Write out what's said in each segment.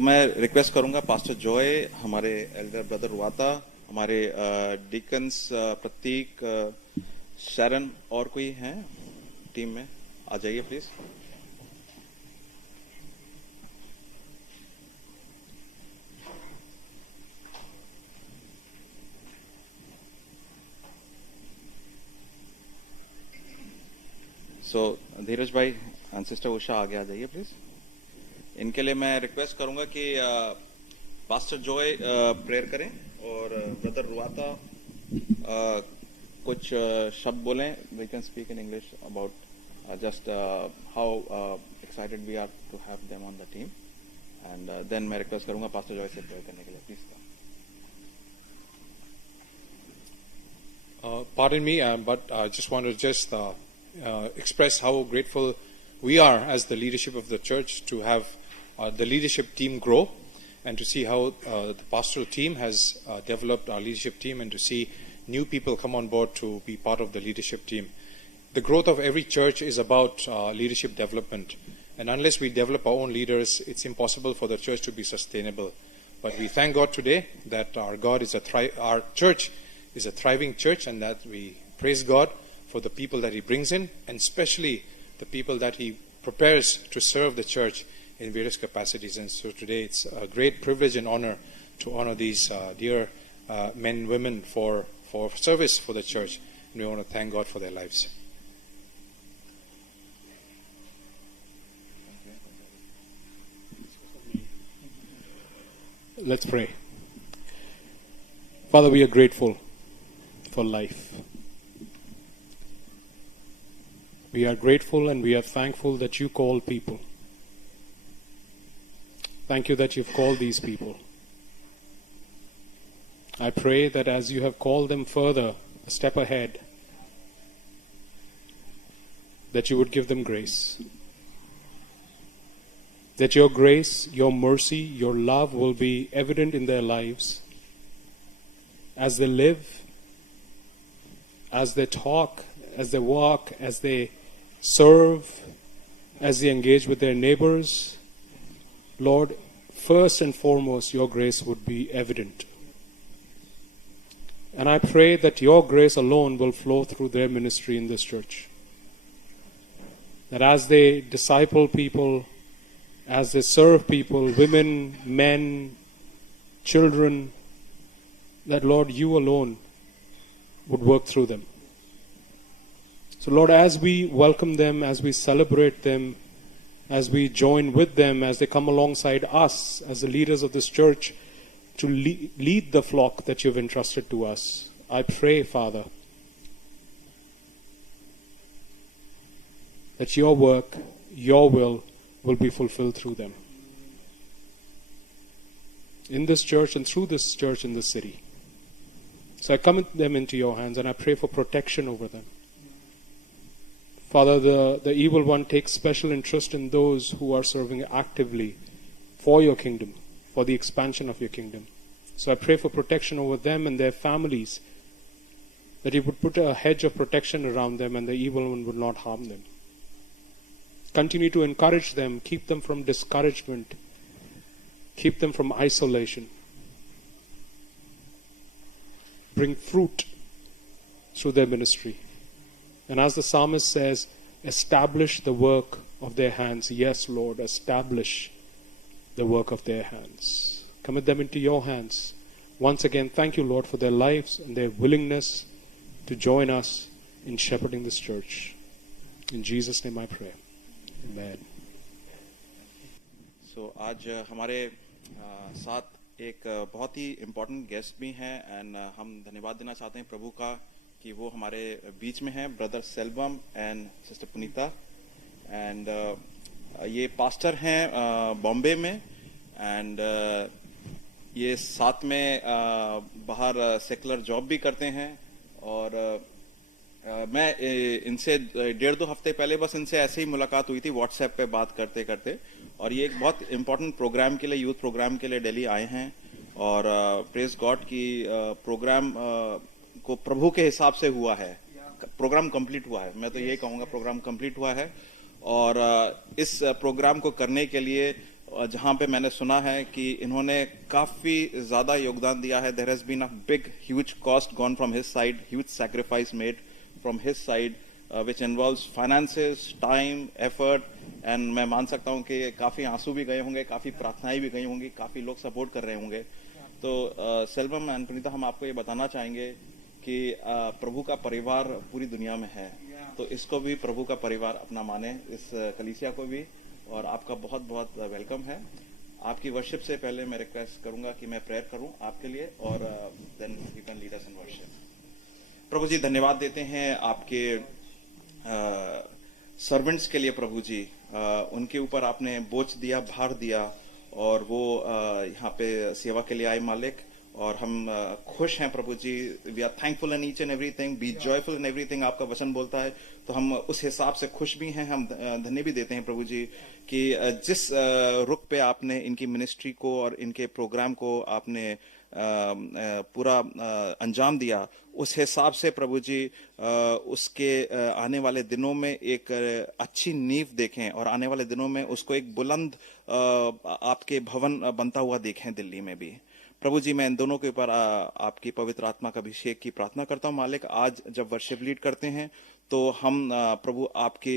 मैं रिक्वेस्ट करूंगा Pastor Joy, हमारे एल्डर ब्रदर रुआता, हमारे डीकन्स प्रतीक, शरण और कोई हैं टीम में, आ जाइए प्लीज। धीरज भाई एंड सिस्टर उषा आगे आ जाइए प्लीज। इनके लिए मैं रिक्वेस्ट करूंगा कि पास्टर जॉय प्रेयर करें और ब्रदर रुआता कुछ शब्द बोलें। We can speak in English about just how excited we are to have them on the team, and then मैं रिक्वेस्ट करूंगा पास्टर जॉय से प्रेयर करने के लिए, please. Pardon me, but I just want to express how grateful we are as the leadership of the church to have the leadership team grow, and to see how the pastoral team has developed our leadership team, and to see new people come on board to be part of the leadership team. The growth of every church is about leadership development, and unless we develop our own leaders, it's impossible for the church to be sustainable. But we thank God today that our church is a thriving church, and that we praise God for the people that He brings in, and especially the people that He prepares to serve the church in various capacities. And so today it's a great privilege and honor to honor these dear men and women for service for the church, and we want to thank God for their lives. Let's pray. Father, we are grateful for life. We are grateful and we are thankful that you call people. Thank you that you've called these people. I pray that as you have called them further, a step ahead, that you would give them grace. That your grace, your mercy, your love will be evident in their lives as they live, as they talk, as they walk, as they serve, as they engage with their neighbors. Lord, first and foremost, your grace would be evident. And I pray that your grace alone will flow through their ministry in this church. That as they disciple people, as they serve people, women, men, children, that Lord, you alone would work through them. So Lord, as we welcome them, as we celebrate them, as we join with them, as they come alongside us as the leaders of this church to lead the flock that you've entrusted to us, I pray, Father, that your work, your will be fulfilled through them. In this church and through this church in this city. So I commit them into your hands and I pray for protection over them. Father, the evil one takes special interest in those who are serving actively for your kingdom, for the expansion of your kingdom. So I pray for protection over them and their families, that you would put a hedge of protection around them and the evil one would not harm them. Continue to encourage them, keep them from discouragement, keep them from isolation. Bring fruit through their ministry. And as the psalmist says, establish the work of their hands. Yes, Lord, establish the work of their hands. Commit them into your hands. Once again, thank you, Lord, for their lives and their willingness to join us in shepherding this church. In Jesus' name I pray. Amen. So, आज हमारे साथ एक बहुत ही important guest भी हैं, and हम धन्यवाद देना चाहते हैं प्रभु का कि वो हमारे बीच में हैं, brother Selvam and sister Punita. And ये पास्टर हैं बॉम्बे में, एंड ये साथ में बाहर सेकुलर जॉब भी करते हैं। और मैं इनसे 1.5-2 हफ्ते पहले बस इनसे ऐसे ही मुलाकात हुई थी व्हाट्सएप पे बात करते करते, और ये एक बहुत इम्पोर्टेंट प्रोग्राम के लिए, यूथ प्रोग्राम के लिए दिल्ली आए हैं। और प्रेज गॉड की प्रोग्राम को प्रभु के हिसाब से हुआ है, प्रोग्राम कंप्लीट हुआ है। मैं तो यही कहूंगा प्रोग्राम कंप्लीट हुआ है, और इस प्रोग्राम को करने के लिए जहां पे मैंने सुना है कि इन्होंने काफी ज्यादा योगदान दिया है. There has been a big huge cost gone from his side, huge sacrifice made from his side, which involves finances, time, effort, and मैं मान सकता हूँ कि काफी आंसू भी गए होंगे, काफी प्रार्थनाएं भी गई होंगी, काफी लोग सपोर्ट कर रहे होंगे. तो सेल्वम एंड पुनीता, हम आपको ये बताना चाहेंगे कि प्रभु का परिवार पूरी दुनिया में है, तो इसको भी प्रभु का परिवार अपना माने, इस कलीसिया को भी, और आपका बहुत बहुत वेलकम है. आपकी वर्शिप से पहले मैं रिक्वेस्ट करूंगा कि मैं प्रेयर करूं आपके लिए, और then you can lead us in worship. प्रभु जी, धन्यवाद देते हैं आपके सर्वेंट्स के लिए. प्रभु जी, उनके ऊपर आपने बोझ दिया, भार दिया, और वो यहाँ पे सेवा के लिए आए मालिक, और हम खुश हैं प्रभु जी. We are thankful in each and everything, be joyful in everything, आपका वचन बोलता है, तो हम उस हिसाब से खुश भी हैं. हम धन्य भी देते हैं प्रभु जी कि जिस रुख पे आपने इनकी मिनिस्ट्री को और इनके प्रोग्राम को आपने पूरा अंजाम दिया, उस हिसाब से प्रभु जी उसके आने वाले दिनों में एक अच्छी नींव देखें, और आने वाले दिनों में उसको एक बुलंद आपके भवन बनता हुआ देखें दिल्ली में भी. प्रभु जी, मैं इन दोनों के ऊपर आपकी पवित्र आत्मा का अभिषेक की प्रार्थना करता हूं मालिक. आज जब वर्शिप लीड करते हैं तो हम प्रभु आपके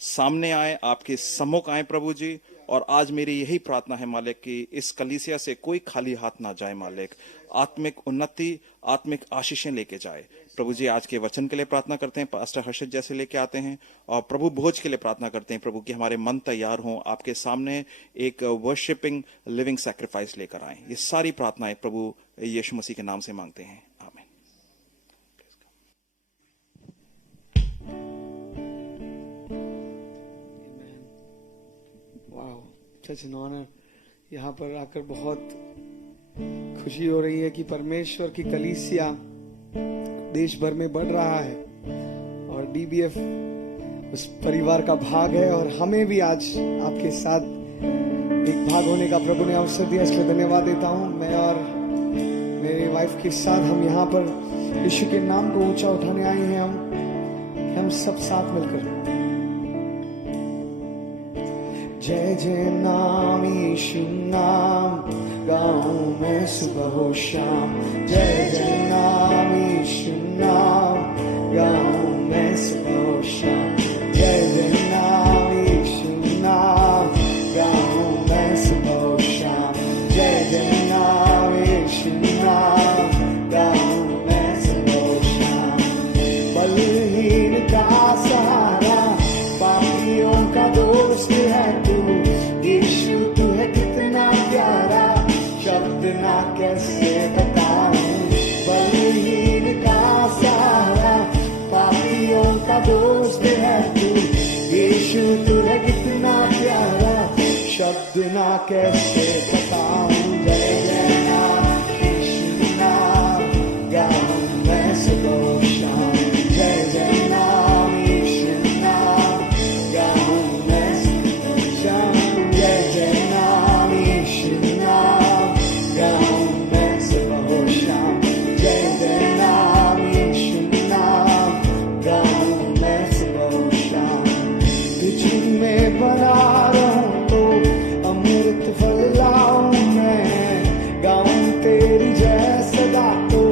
सामने आए, आपके सम्मुख आए प्रभु जी, और आज मेरी यही प्रार्थना है मालिक कि इस कलीसिया से कोई खाली हाथ ना जाए मालिक, आत्मिक उन्नति, आत्मिक आशीषें लेके जाए. प्रभु जी, आज के वचन के लिए प्रार्थना करते हैं, पास्टर हर्षित जैसे लेके आते हैं, और प्रभु भोज के लिए प्रार्थना करते हैं प्रभु कि हमारे मन तैयार हों, आपके सामने एक वर्शिपिंग लिविंग सैक्रिफाइस लेकर आए. ये सारी प्रार्थनाएं प्रभु यीशु मसीह के नाम से मांगते हैं, आमीन. Wow, such an honour. यहाँ पर आकर बहुत खुशी हो रही है कि परमेश्वर की कलीसिया देश भर में बढ़ रहा है, और डीबीएफ उस परिवार का भाग है, और हमें भी आज आपके साथ एक भाग होने का प्रभु ने अवसर दिया, इसलिए धन्यवाद देता हूँ. मैं और मेरे वाइफ के साथ हम यहाँ पर यीशु के नाम को ऊंचा उठाने आए हैं. हम सब साथ मिलकर जय जय नाम यीशु नाम गाऊं मैं सुबह हो शाम. जय जय नाम यीशु नाम गाऊं मैं सुबह हो शाम. जय जय नाम यीशु नाम गाऊं मैं सुबह हो शाम. जय जय नाम यीशु नाम गाऊं मैं सुबह हो शाम. बलहीन का सहारा, पापियों का दोस्त है तू, यीशु तू है कितना प्यारा, शब्द ना कैसे बताऊं. बलहीन का सहारा, पापियों का दोस्त है तू, यीशु तू है कितना प्यारा, शब्द ना कैसे बताऊं. जय जय नाम यीशु नाम गाऊं मैं सुबह हो शाम. जय जय नाम यीशु नाम गाऊं मैं सुबह हो शाम. जय जय नाम यीशु नाम गाऊं मैं सुबह हो शाम. जय जय नाम यीशु नाम गाऊं मैं सुबह हो शाम. तुझ में बना रहूं तो अमृत फल लाऊं मैं, गाऊं तेरी जय सदा तो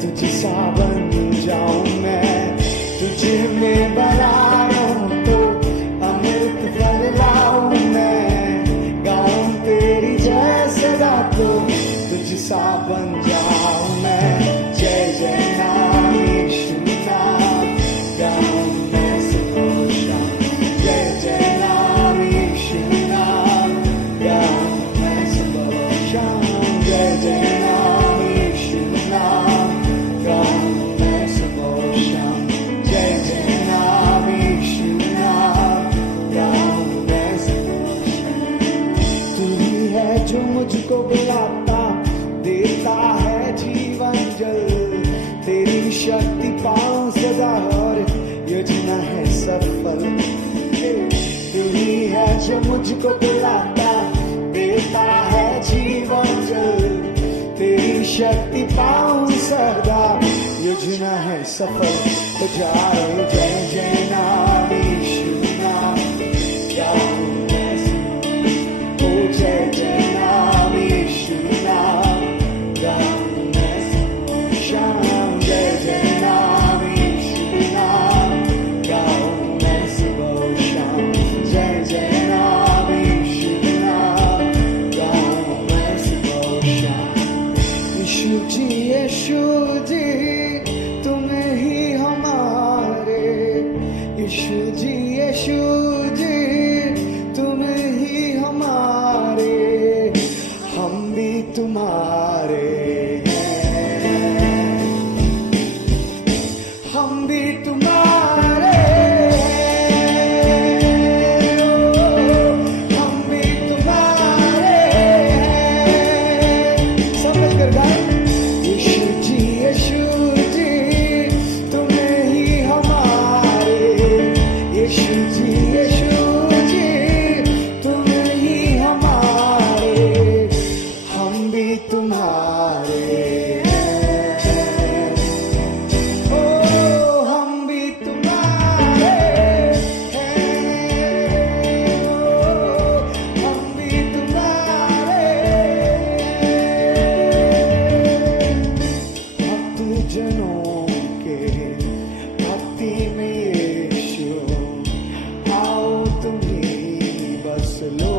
तुझ सा बन जाऊं मैं. तुझ में बना रहूं तो अमृत फल लाऊं मैं, गाऊं तेरी जय सदा तो तुझ सा बन जाऊं मैं. जय जय नाम यीशु नाम गाऊं मैं सुबह हो शाम. जय जय नाम यीशु नाम गाऊं मैं सुबह हो शाम. जय जय नाम यीशु नाम गाऊं मैं सुबह हो शाम. जय जय नाम यीशु नाम गाऊं मैं सुबह हो शाम. तू ही है जो मुझको बुलाता, देता है जीवन जल, तेरी शक्ति पाऊं सदा और योजना है सफल. तू ही है जो मुझको बुलाता, देता है जीवन जल, तेरी शक्ति पाऊं सदा योजना है सफल हो जाए. जय जय नाम यीशु नाम गाऊं मैं सुबह. ओ भी तुम्हारे हम भी तुम्हारे सब मिलकर गाएं यीशु जी तुम्हें ही हमारे यीशु जी तुम्हें ही हमारे हम भी तुम्हारे ओ हम भी तुम्हारे हम भी तुम्हारे भक्त जनों के भक्ति में यीशु आओ तुम ही बस लो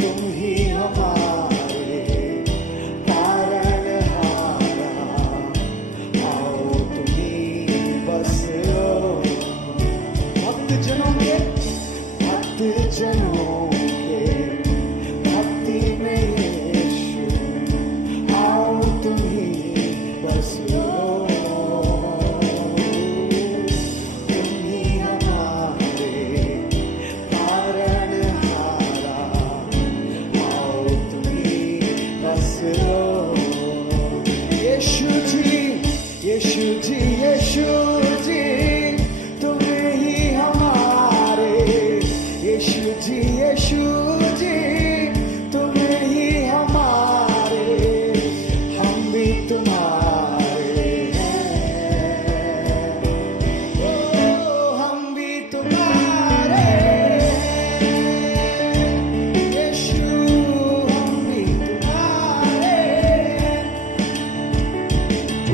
तुम ही हमारे तारनहारा आओ तुम ही बस लो भक्त जनों के भक्ति में यीशु आओ तुम ही बस लो तुम ही हमारे तारनहारा आओ तुम ही बस लो यीशु जी तुम्हें ही हमारे यीशु जी तुम्हें ही हमारे हम भी तुम्हारे हैं ओ हम भी तुम्हारे यीशु हम भी तुम्हारे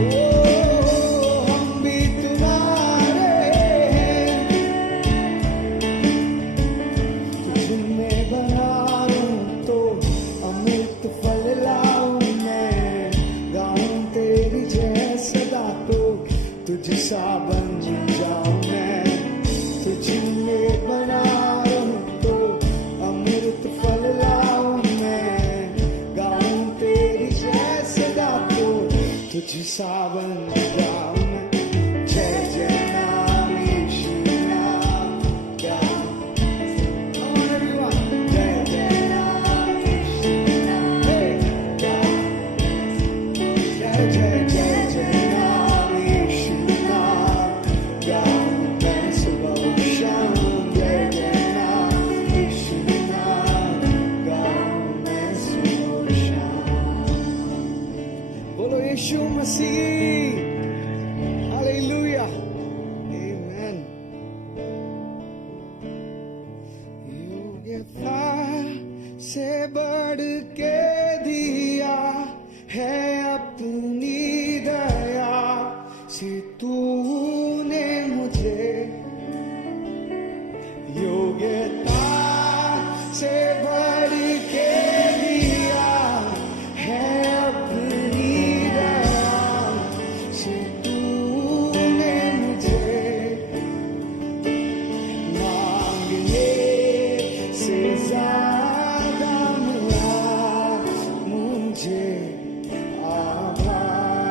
ओ हम भी तुम्हारे तुझमें बनाऊं तो अमृत फल लाऊं मैं गाऊं तेरी जय सदा तो तुझ सा बन जाऊं मैं तुझमें बनाऊं तो अमृत फल लाऊं मैं गाऊं तेरी जय सदा तो तुझ सा बन जाऊं मैं जय जय नाम यीशु नाम क्या Come on, everyone. जय जय नाम यीशु नाम क्या जय नाम यीशु नाम क्या मैं सुबह शाम जय नाम यीशु नाम क्या मैं सुबह शाम बोलो यीशु मसीह हालेलुया आमेन योग्यता से बढ़ के दिया है अपनी दया से तूने मुझे योग्यता से बढ़ के दिया है अपनी दया से तूने मुझे मांगने से ज्यादा मिला मुझे आभार है। ओ हम भी तुम्हारे यीशु हम भी तुम्हारे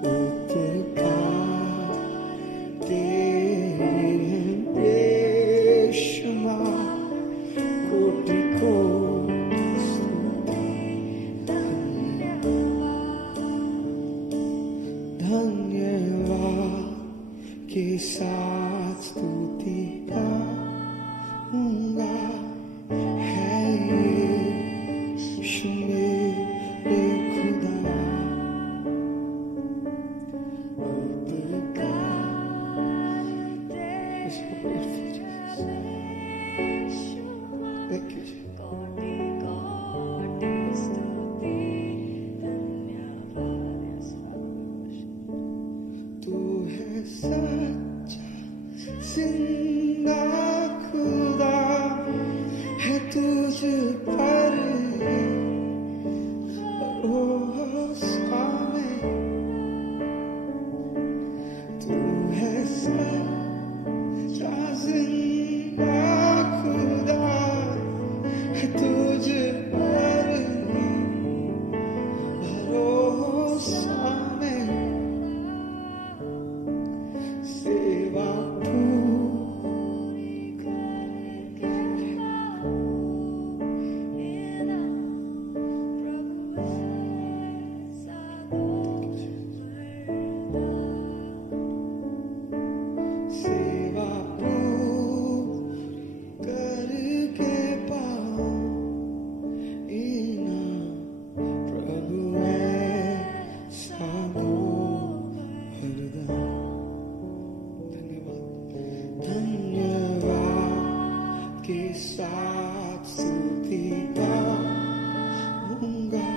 उत्तर का तेरे हैं बेशुमार कोटि कोटि स्तुति धन्यवाद के साथ स्तुति गाऊंगा है यीशु मेरे खुदा उत्तर का Thank you, Jesus. तू है सच्चा जिंदा खुदा है तुझ पर भरोसा में तू है सच्चा जिंदा खुदा है तुझ पर भरोसा में सेवा पूरी करके सेवा पूरी करके पाऊं इनाम प्रभु ऐसा दो वरदान धन्यवाद के साथ स्तुति गाऊंगा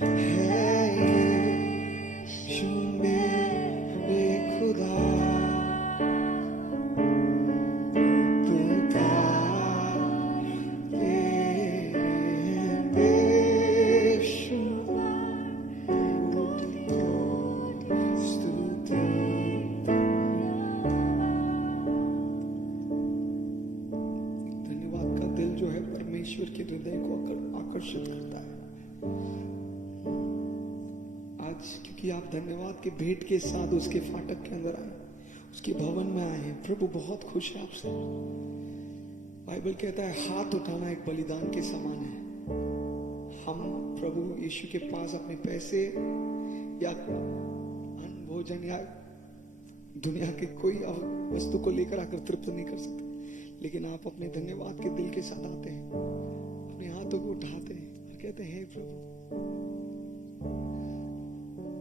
है यीशु मेरे खुदा खुदा तेरे बेशुमार कोटि कोटि स्तुति धन्यवाद का दिल जो है परमेश्वर के हृदय को आकर्षित करता है। आज क्योंकि आप धन्यवाद के भेंट के साथ उसके फाटक के अंदर आए, उसके भवन में आए हैं, प्रभु बहुत खुश है आपसे। बाइबल कहता है हाथ उठाना एक बलिदान के समान है। हम प्रभु यीशु के पास अपने पैसे या अन्न भोजन या दुनिया के कोई वस्तु को लेकर आकर तृप्त नहीं कर सकते, लेकिन आप अपने धन्यवाद के दिल के साथ आते हैं, अपने हाथों को उठाते हैं और कहते हैं हे प्रभु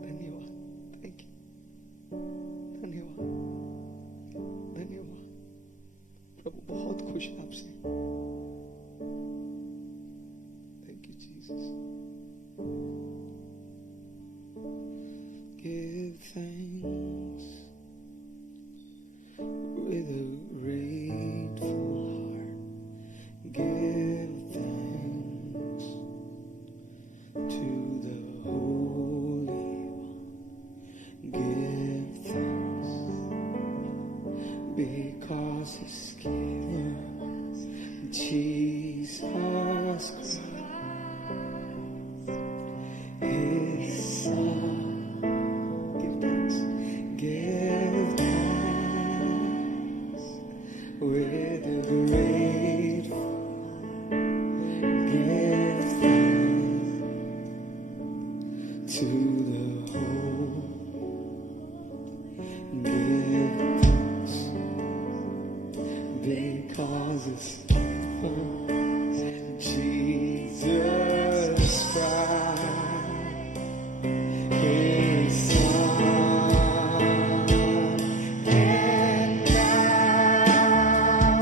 धन्यवाद, थैंक यू, धन्यवाद, धन्यवाद। प्रभु बहुत खुश है आपसे। Thank you Jesus. Give thanks with a grateful heart. Give thanks to the Holy One. Give thanks because He's given Jesus Christ, His Son. Give thanks. Give thanks with a grateful give thanks to the whole. Give thanks because it's given Jesus Christ, His Son. And now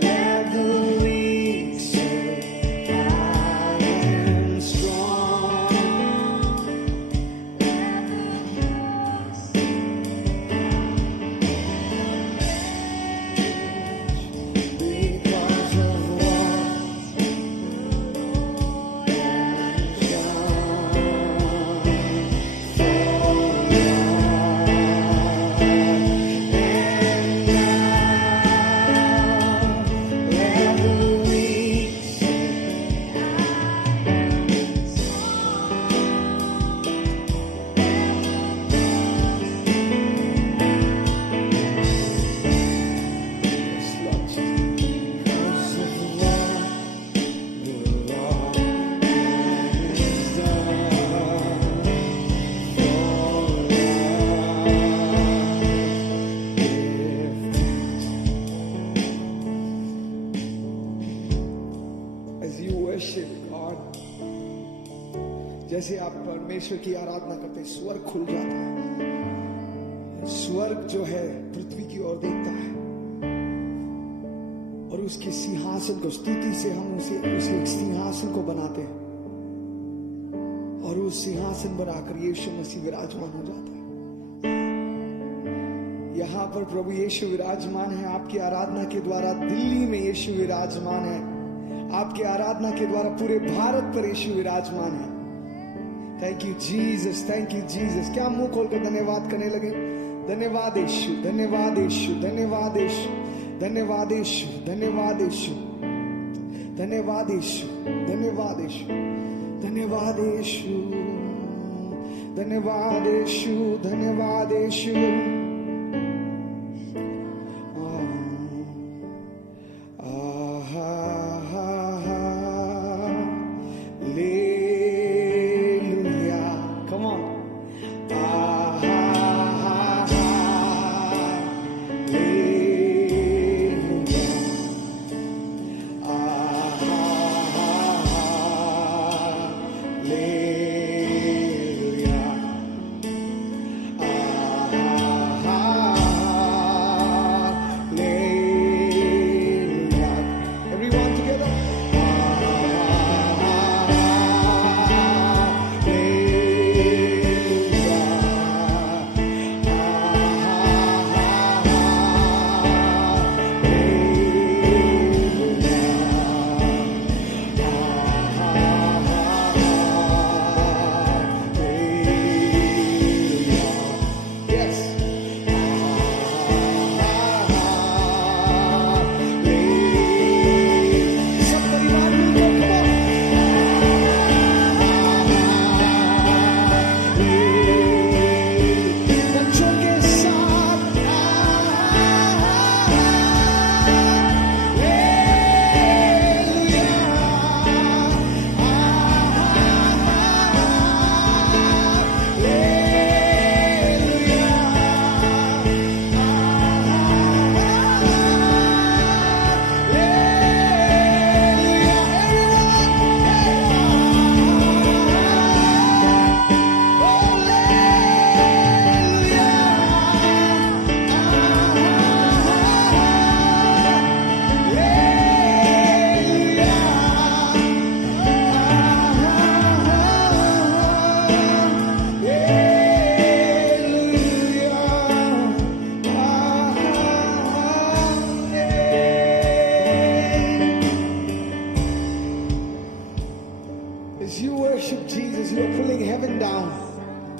let the weak say, I am strong. Because of what आप परमेश्वर की आराधना करते हैं, स्वर्ग खुल जाता है। स्वर्ग जो है पृथ्वी की ओर देखता है और उसके सिंहासन को, स्तुति से हम उसे एक सिंहासन को बनाते हैं और उस सिंहासन बनाकर यीशु मसीह विराजमान हो जाता है। यहाँ पर प्रभु यीशु विराजमान है। आपकी आराधना के द्वारा दिल्ली में यीशु विराजमान है। आपकी आराधना के द्वारा पूरे भारत पर यीशु विराजमान है। Thank you Jesus, thank you Jesus. क्या मुंह खोलकर धन्यवाद करने लगे? धन्यवाद यीशु, धन्यवाद यीशु, धन्यवाद यीशु, धन्यवाद यीशु, धन्यवाद यीशु, धन्यवाद यीशु, धन्यवाद यीशु, धन्यवाद यीशु, धन्यवाद यीशु, धन्यवाद यीशु।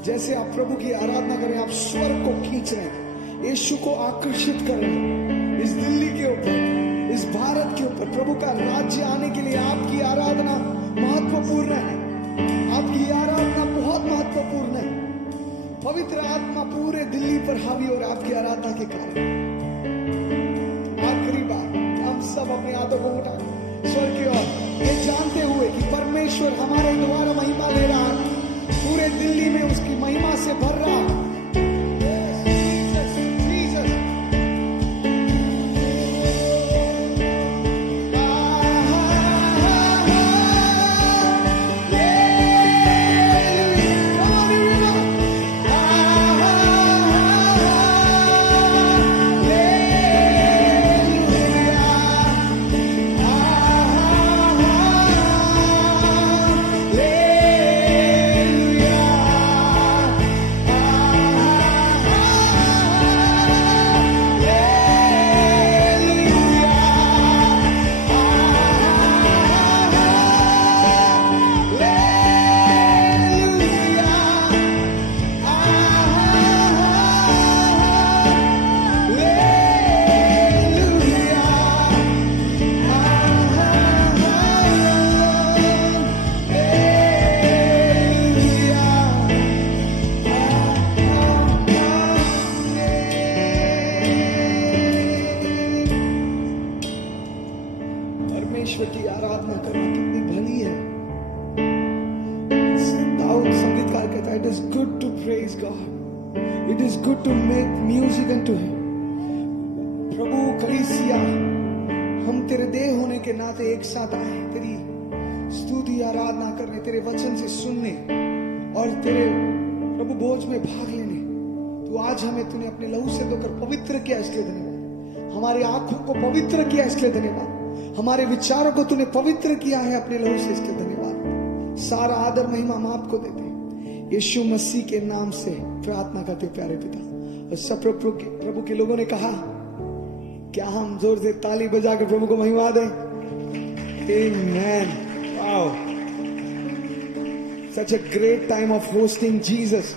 जैसे आप प्रभु की आराधना कर रहे हैं, आप स्वर्ग को खींच रहे हैं, यीशु को आकर्षित कर रहे हैं इस दिल्ली के ऊपर, इस भारत के ऊपर। प्रभु का राज्य आने के लिए आपकी आराधना महत्वपूर्ण है। आपकी आराधना बहुत महत्वपूर्ण है। पवित्र आत्मा पूरे दिल्ली पर हावी हो रहा है आपकी आराधना के कारण। आखिरी बार हम सब अपने हाथों को उठा स्वर्ग की ओर, ये जानते हुए कि परमेश्वर हमारे द्वारा महिमा ले रहा है, पूरे दिल्ली में उसकी महिमा से भर रहा है। परमेश्वर की आराधना करना कितनी भली है। दाऊद संगीतकार कहता है, it is good to praise God, it is good to make music and to him. प्रभु कलीसिया, हम तेरे देह होने के नाते एक साथ आए तेरी स्तुति आराधना करने, तेरे वचन से सुनने, और तेरे प्रभु भोज में भाग लेने तू आज हमें तूने अपने लहू से धोकर पवित्र किया, इसलिए धन्यवाद। हमारी आंखों को पवित्र किया, इसलिए धन्यवाद। हमारे विचारों को तूने पवित्र किया है अपने लहू से, इसलिए धन्यवाद। सारा आदर महिमा हम आपको देते हैं यीशु मसीह के नाम से प्रार्थना करते प्यारे पिता। और सब प्रभु के लोगों ने कहा, क्या हम जोर से ताली बजा के प्रभु को महिमा दें? Amen. Wow. Such a great time of hosting Jesus.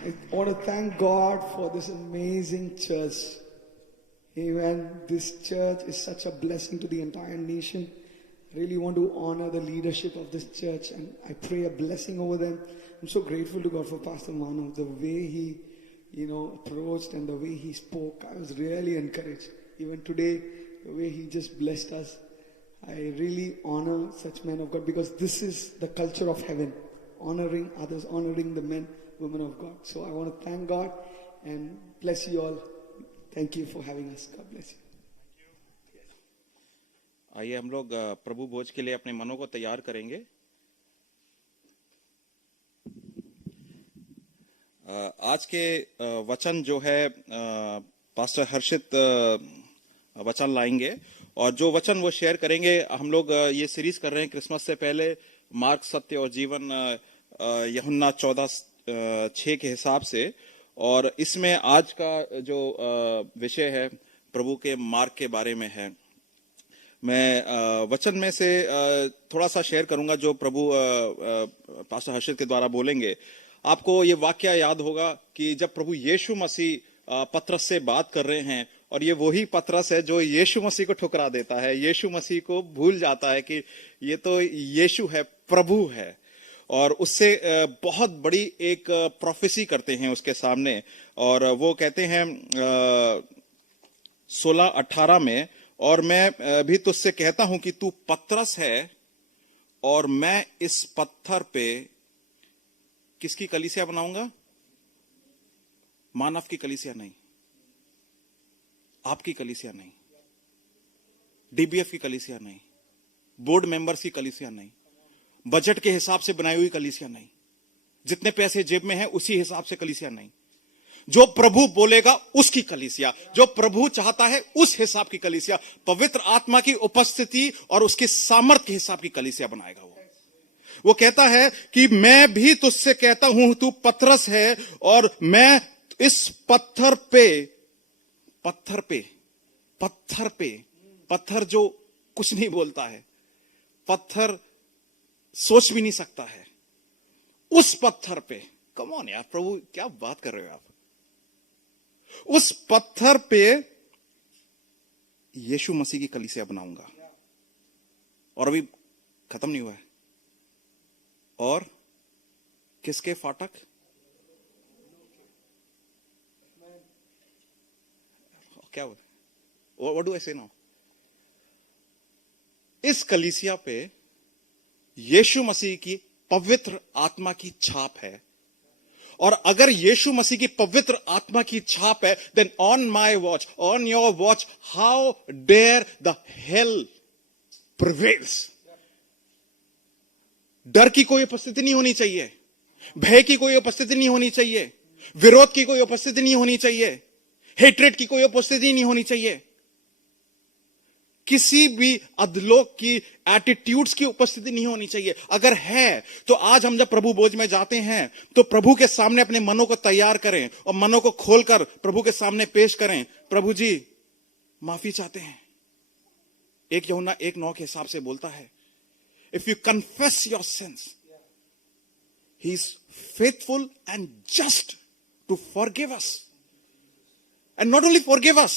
I want to thank God for this amazing church. Amen. This church is such a blessing to the entire nation. I really want to honor the leadership of this church, and I pray a blessing over them. I'm so grateful to God for Pastor Manu, the way he, approached and the way he spoke. I was really encouraged. Even today, the way he just blessed us. I really honor such men of God because this is the culture of heaven. Honoring others, honoring the men, women of God. So I want to thank God and bless you all. Thank you for having us. God bless you. आइए हम लोग प्रभु भोज के लिए अपने मनों को तैयार करेंगे। आज के वचन जो है पास्टर हर्षित वचन लाएंगे, और जो वचन वो शेयर करेंगे, हम लोग ये सीरीज कर रहे हैं क्रिसमस से पहले, मार्ग सत्य और जीवन यूहन्ना 14:6 के हिसाब से। और इसमें आज का जो विषय है प्रभु के मार्ग के बारे में है। मैं वचन में से थोड़ा सा शेयर करूंगा जो प्रभु पास्टर हर्षित के द्वारा बोलेंगे। आपको ये वाक्य याद होगा कि जब प्रभु यीशु मसीह पतरस से बात कर रहे हैं, और ये वही पतरस है जो यीशु मसीह को ठुकरा देता है, यीशु मसीह को भूल जाता है कि ये तो यीशु है, प्रभु है, और उससे बहुत बड़ी एक प्रोफेसी करते हैं उसके सामने। और वो कहते हैं 16:18 में, और मैं भी तुझसे कहता हूं कि तू पतरस है, और मैं इस पत्थर पे किसकी कलीसिया बनाऊंगा? मानव की कलीसिया नहीं, आपकी कलीसिया नहीं, डीबीएफ की कलीसिया नहीं, बोर्ड मेंबर्स की कलीसिया नहीं, बजट के हिसाब से बनाई हुई कलीसिया नहीं, जितने पैसे जेब में है उसी हिसाब से कलीसिया नहीं। जो प्रभु बोलेगा उसकी कलीसिया, जो प्रभु चाहता है उस हिसाब की कलीसिया, पवित्र आत्मा की उपस्थिति और उसके सामर्थ्य के हिसाब की कलीसिया बनाएगा। वो कहता है कि मैं भी तुझसे कहता हूं तू पतरस है, और मैं इस पत्थर पे, पत्थर जो कुछ नहीं बोलता है, पत्थर सोच भी नहीं सकता है, उस पत्थर पे, कम ऑन यार प्रभु क्या बात कर रहे हो आप, उस पत्थर पे यीशु मसीह की कलीसिया बनाऊंगा। और अभी खत्म नहीं हुआ है। और किसके फाटक? क्या व्हाट डू आई से नाउ? इस कलीसिया पे यीशु मसीह की पवित्र आत्मा की छाप है, और अगर यीशु मसीह की पवित्र आत्मा की छाप है, then on my watch, on your watch, how dare the hell prevails. डर की कोई उपस्थिति नहीं होनी चाहिए, भय की कोई उपस्थिति नहीं होनी चाहिए, विरोध की कोई उपस्थिति नहीं होनी चाहिए, हेट्रेड की कोई उपस्थिति नहीं होनी चाहिए, किसी भी अधलोक की एटीट्यूड्स की उपस्थिति नहीं होनी चाहिए। अगर है तो आज हम जब प्रभु भोज में जाते हैं तो प्रभु के सामने अपने मनों को तैयार करें और मनों को खोलकर प्रभु के सामने पेश करें। प्रभु जी माफी चाहते हैं। 1 यूहन्ना 1:9 के हिसाब से बोलता है, if you confess your sins he is faithful and just to forgive us, and not only forgive us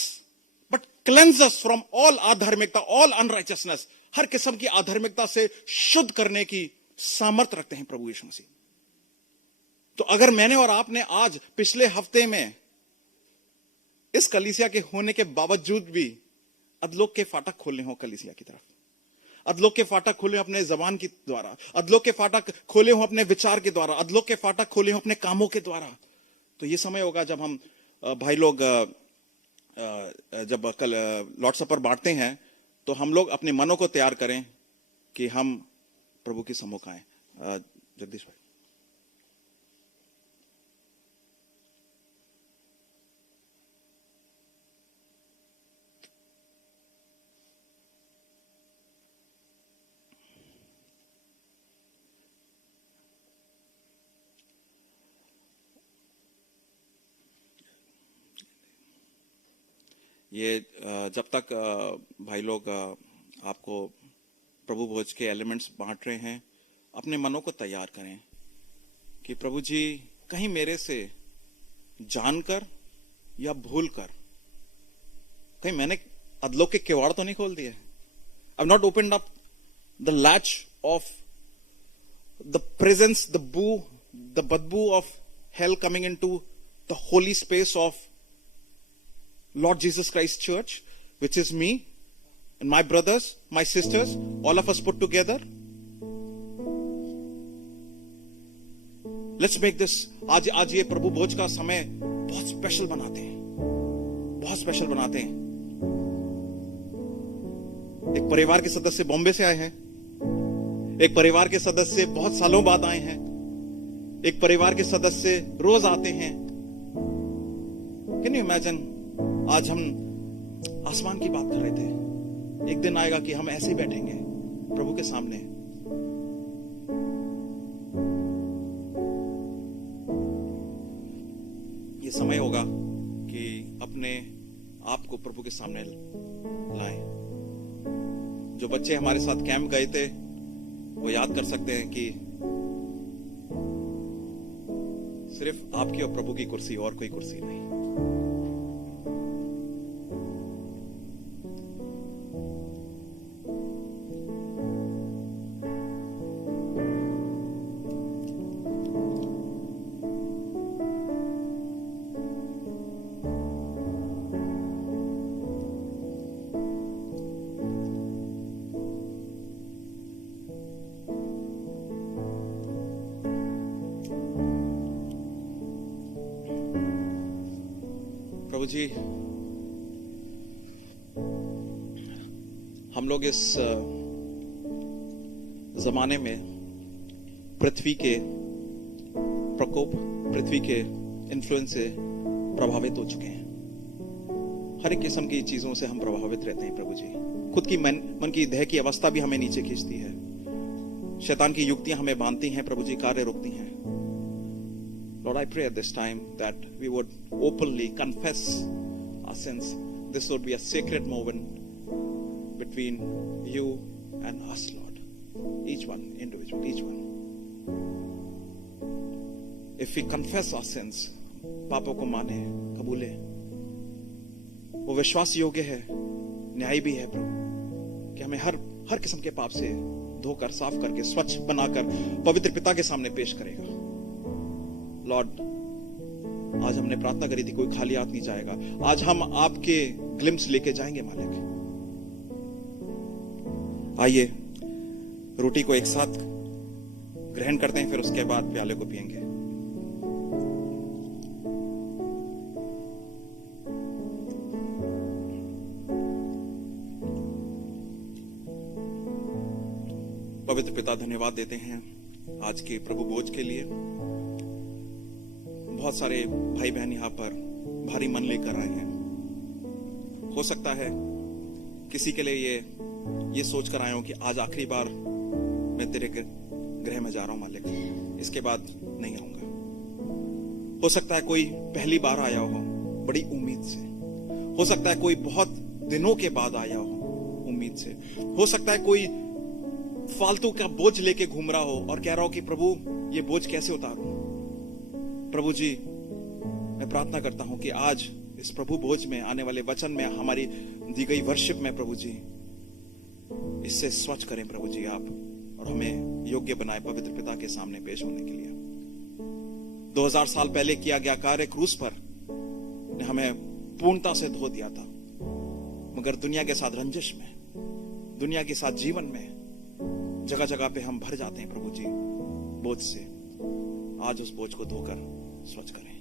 but cleanse us from all अधर्मिकता, ऑल अनराइचियसनेस। हर किस्म की अधर्मिकता से शुद्ध करने की सामर्थ्य रखते हैं प्रभु यीशु मसीह। तो अगर मैंने और आपने आज पिछले हफ्ते में इस कलीसिया के होने के बावजूद भी अधलोक के फाटक खोले हो कलीसिया की तरफ, अधलोक के फाटक खोले हो अपने जबान के द्वारा, अधलोक के फाटक खोले हो अपने विचार के द्वारा, अधलोक के फाटक खोले हो अपने कामों के द्वारा, तो ये समय होगा जब हम भाई लोग जब कल लॉर्ड सपर बांटते हैं तो हम लोग अपने मनों को तैयार करें कि हम प्रभु के सम्मुख आए। जगदीश भाई। ये जब तक भाई लोग आपको प्रभु भोज के एलिमेंट्स बांट रहे हैं, अपने मनों को तैयार करें कि प्रभु जी कहीं मेरे से जानकर या भूलकर कहीं मैंने अधलौकिक किवाड़ तो नहीं खोल दिए. I've not opened up the latch of the presence, the badboo of hell coming into the holy space of Lord Jesus Christ Church, which is me and my brothers, my sisters, all of us put together. Let's make this आज ये प्रभु भोज का समय बहुत special बनाते हैं, बहुत special बनाते हैं. एक परिवार के सदस्य बॉम्बे से आए हैं, एक परिवार के सदस्य बहुत सालों बाद आए हैं, एक परिवार के सदस्य रोज आते हैं. कैन यू इमेजिन, आज हम आसमान की बात कर रहे थे, एक दिन आएगा कि हम ऐसे ही बैठेंगे प्रभु के सामने. ये समय होगा कि अपने आप को प्रभु के सामने लाएं. जो बच्चे हमारे साथ कैंप गए थे वो याद कर सकते हैं कि सिर्फ आपकी और प्रभु की कुर्सी, और कोई कुर्सी नहीं. प्रभु जी, हम लोग इस जमाने में पृथ्वी के प्रकोप, पृथ्वी के इन्फ्लुएंस से प्रभावित हो चुके हैं. हर एक किस्म की चीजों से हम प्रभावित रहते हैं प्रभु जी. खुद की मन की देह की अवस्था भी हमें नीचे खींचती है. शैतान की युक्तियां हमें बांधती हैं प्रभु जी, कार्य रोकती हैं. Lord, I pray at this time that we would openly confess our sins. This would be a sacred moment between you and us, Lord. Each one, individual, each one. If we confess our sins, पापों को माने, कबूले, वो विश्वास योग्य है, न्यायी भी है प्रभु, कि हमें हर किस्म के पाप से धोकर, साफ करके, स्वच्छ बनाकर पवित्र पिता के सामने पेश करेगा. लॉर्ड, आज हमने प्रार्थना करी थी, कोई खाली हाथ नहीं जाएगा. आज हम आपके ग्लिम्स लेके जाएंगे मालिक. आइए रोटी को एक साथ ग्रहण करते हैं, फिर उसके बाद प्याले को पिएंगे. पवित्र पिता, धन्यवाद देते हैं आज के प्रभु भोज के लिए. बहुत सारे भाई बहन यहाँ पर भारी मन लेकर आए हैं. हो सकता है किसी के लिए ये सोचकर आए हो कि आज आखिरी बार मैं तेरे गृह में जा रहा हूं मालिक, इसके बाद नहीं आऊंगा. हो सकता है कोई पहली बार आया हो बड़ी उम्मीद से. हो सकता है कोई बहुत दिनों के बाद आया हो उम्मीद से. हो सकता है कोई फालतू का बोझ लेके घूम रहा हो और कह रहा हो कि प्रभु ये बोझ कैसे उतारूं. प्रभु जी, मैं प्रार्थना करता हूं कि आज इस प्रभु भोज में आने वाले वचन में हमारी दी गई वर्शिप में प्रभु जी इससे स्वच्छ करें प्रभु जी आप, और हमें योग्य बनाए पवित्र पिता के सामने पेश होने के लिए. 2000 साल पहले किया गया कार्य क्रूस पर ने हमें पूर्णता से धो दिया था, मगर दुनिया के साथ रंजिश में, दुनिया के साथ जीवन में जगह जगह पे हम भर जाते हैं प्रभु जी बोझ से. आज उस बोझ को धोकर स्वच्छ करें.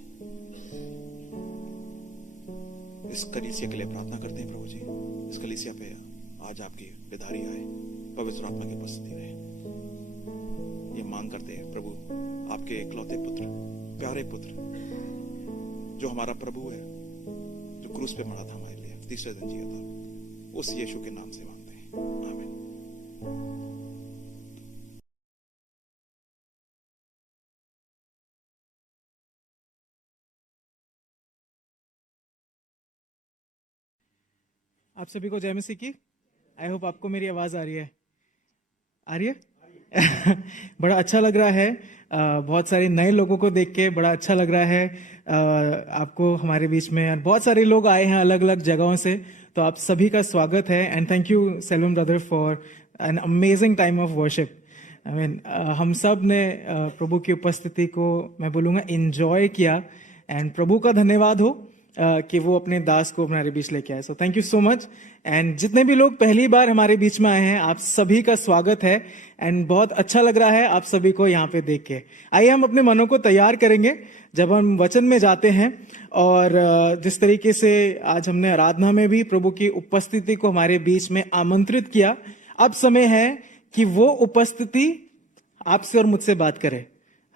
इस कलीसिया के लिए प्रार्थना करते हैं प्रभु जी. इस कलीसिया पे आज आपकी बेदारी आए, पवित्र आत्मा की उपस्थिति रहे. ये मांग करते हैं प्रभु, आपके इकलौते पुत्र, प्यारे पुत्र, जो हमारा प्रभु है, जो क्रूस पे मरा था हमारे लिए, तीसरे दिन जिया था, उस यीशु के नाम से मांगते हैं. आमीन. आप सभी को जय मसीह की। आई होप आपको मेरी आवाज़ आ रही है। आ रही है? बड़ा अच्छा लग रहा है। बहुत सारे नए लोगों को देख के बड़ा अच्छा लग रहा है। आपको हमारे बीच में बहुत सारे लोग आए हैं अलग अलग जगहों से, तो आप सभी का स्वागत है। And thank you Selvam brother for an amazing time of worship. I mean हम सब ने प्रभु की उपस्थिति को मैं बोलूँगा इंजॉय किया। एंड प्रभु का धन्यवाद हो कि वो अपने दास को हमारे बीच लेके आए। So thank you so much. And जितने भी लोग पहली बार हमारे बीच में आए हैं, आप सभी का स्वागत है। एंड बहुत अच्छा लग रहा है आप सभी को यहाँ पे देख के। आइए हम अपने मनों को तैयार करेंगे जब हम वचन में जाते हैं। और जिस तरीके से आज हमने आराधना में भी प्रभु की उपस्थिति को हमारे बीच में आमंत्रित किया, अब समय है कि वो उपस्थिति आपसे और मुझसे बात करे।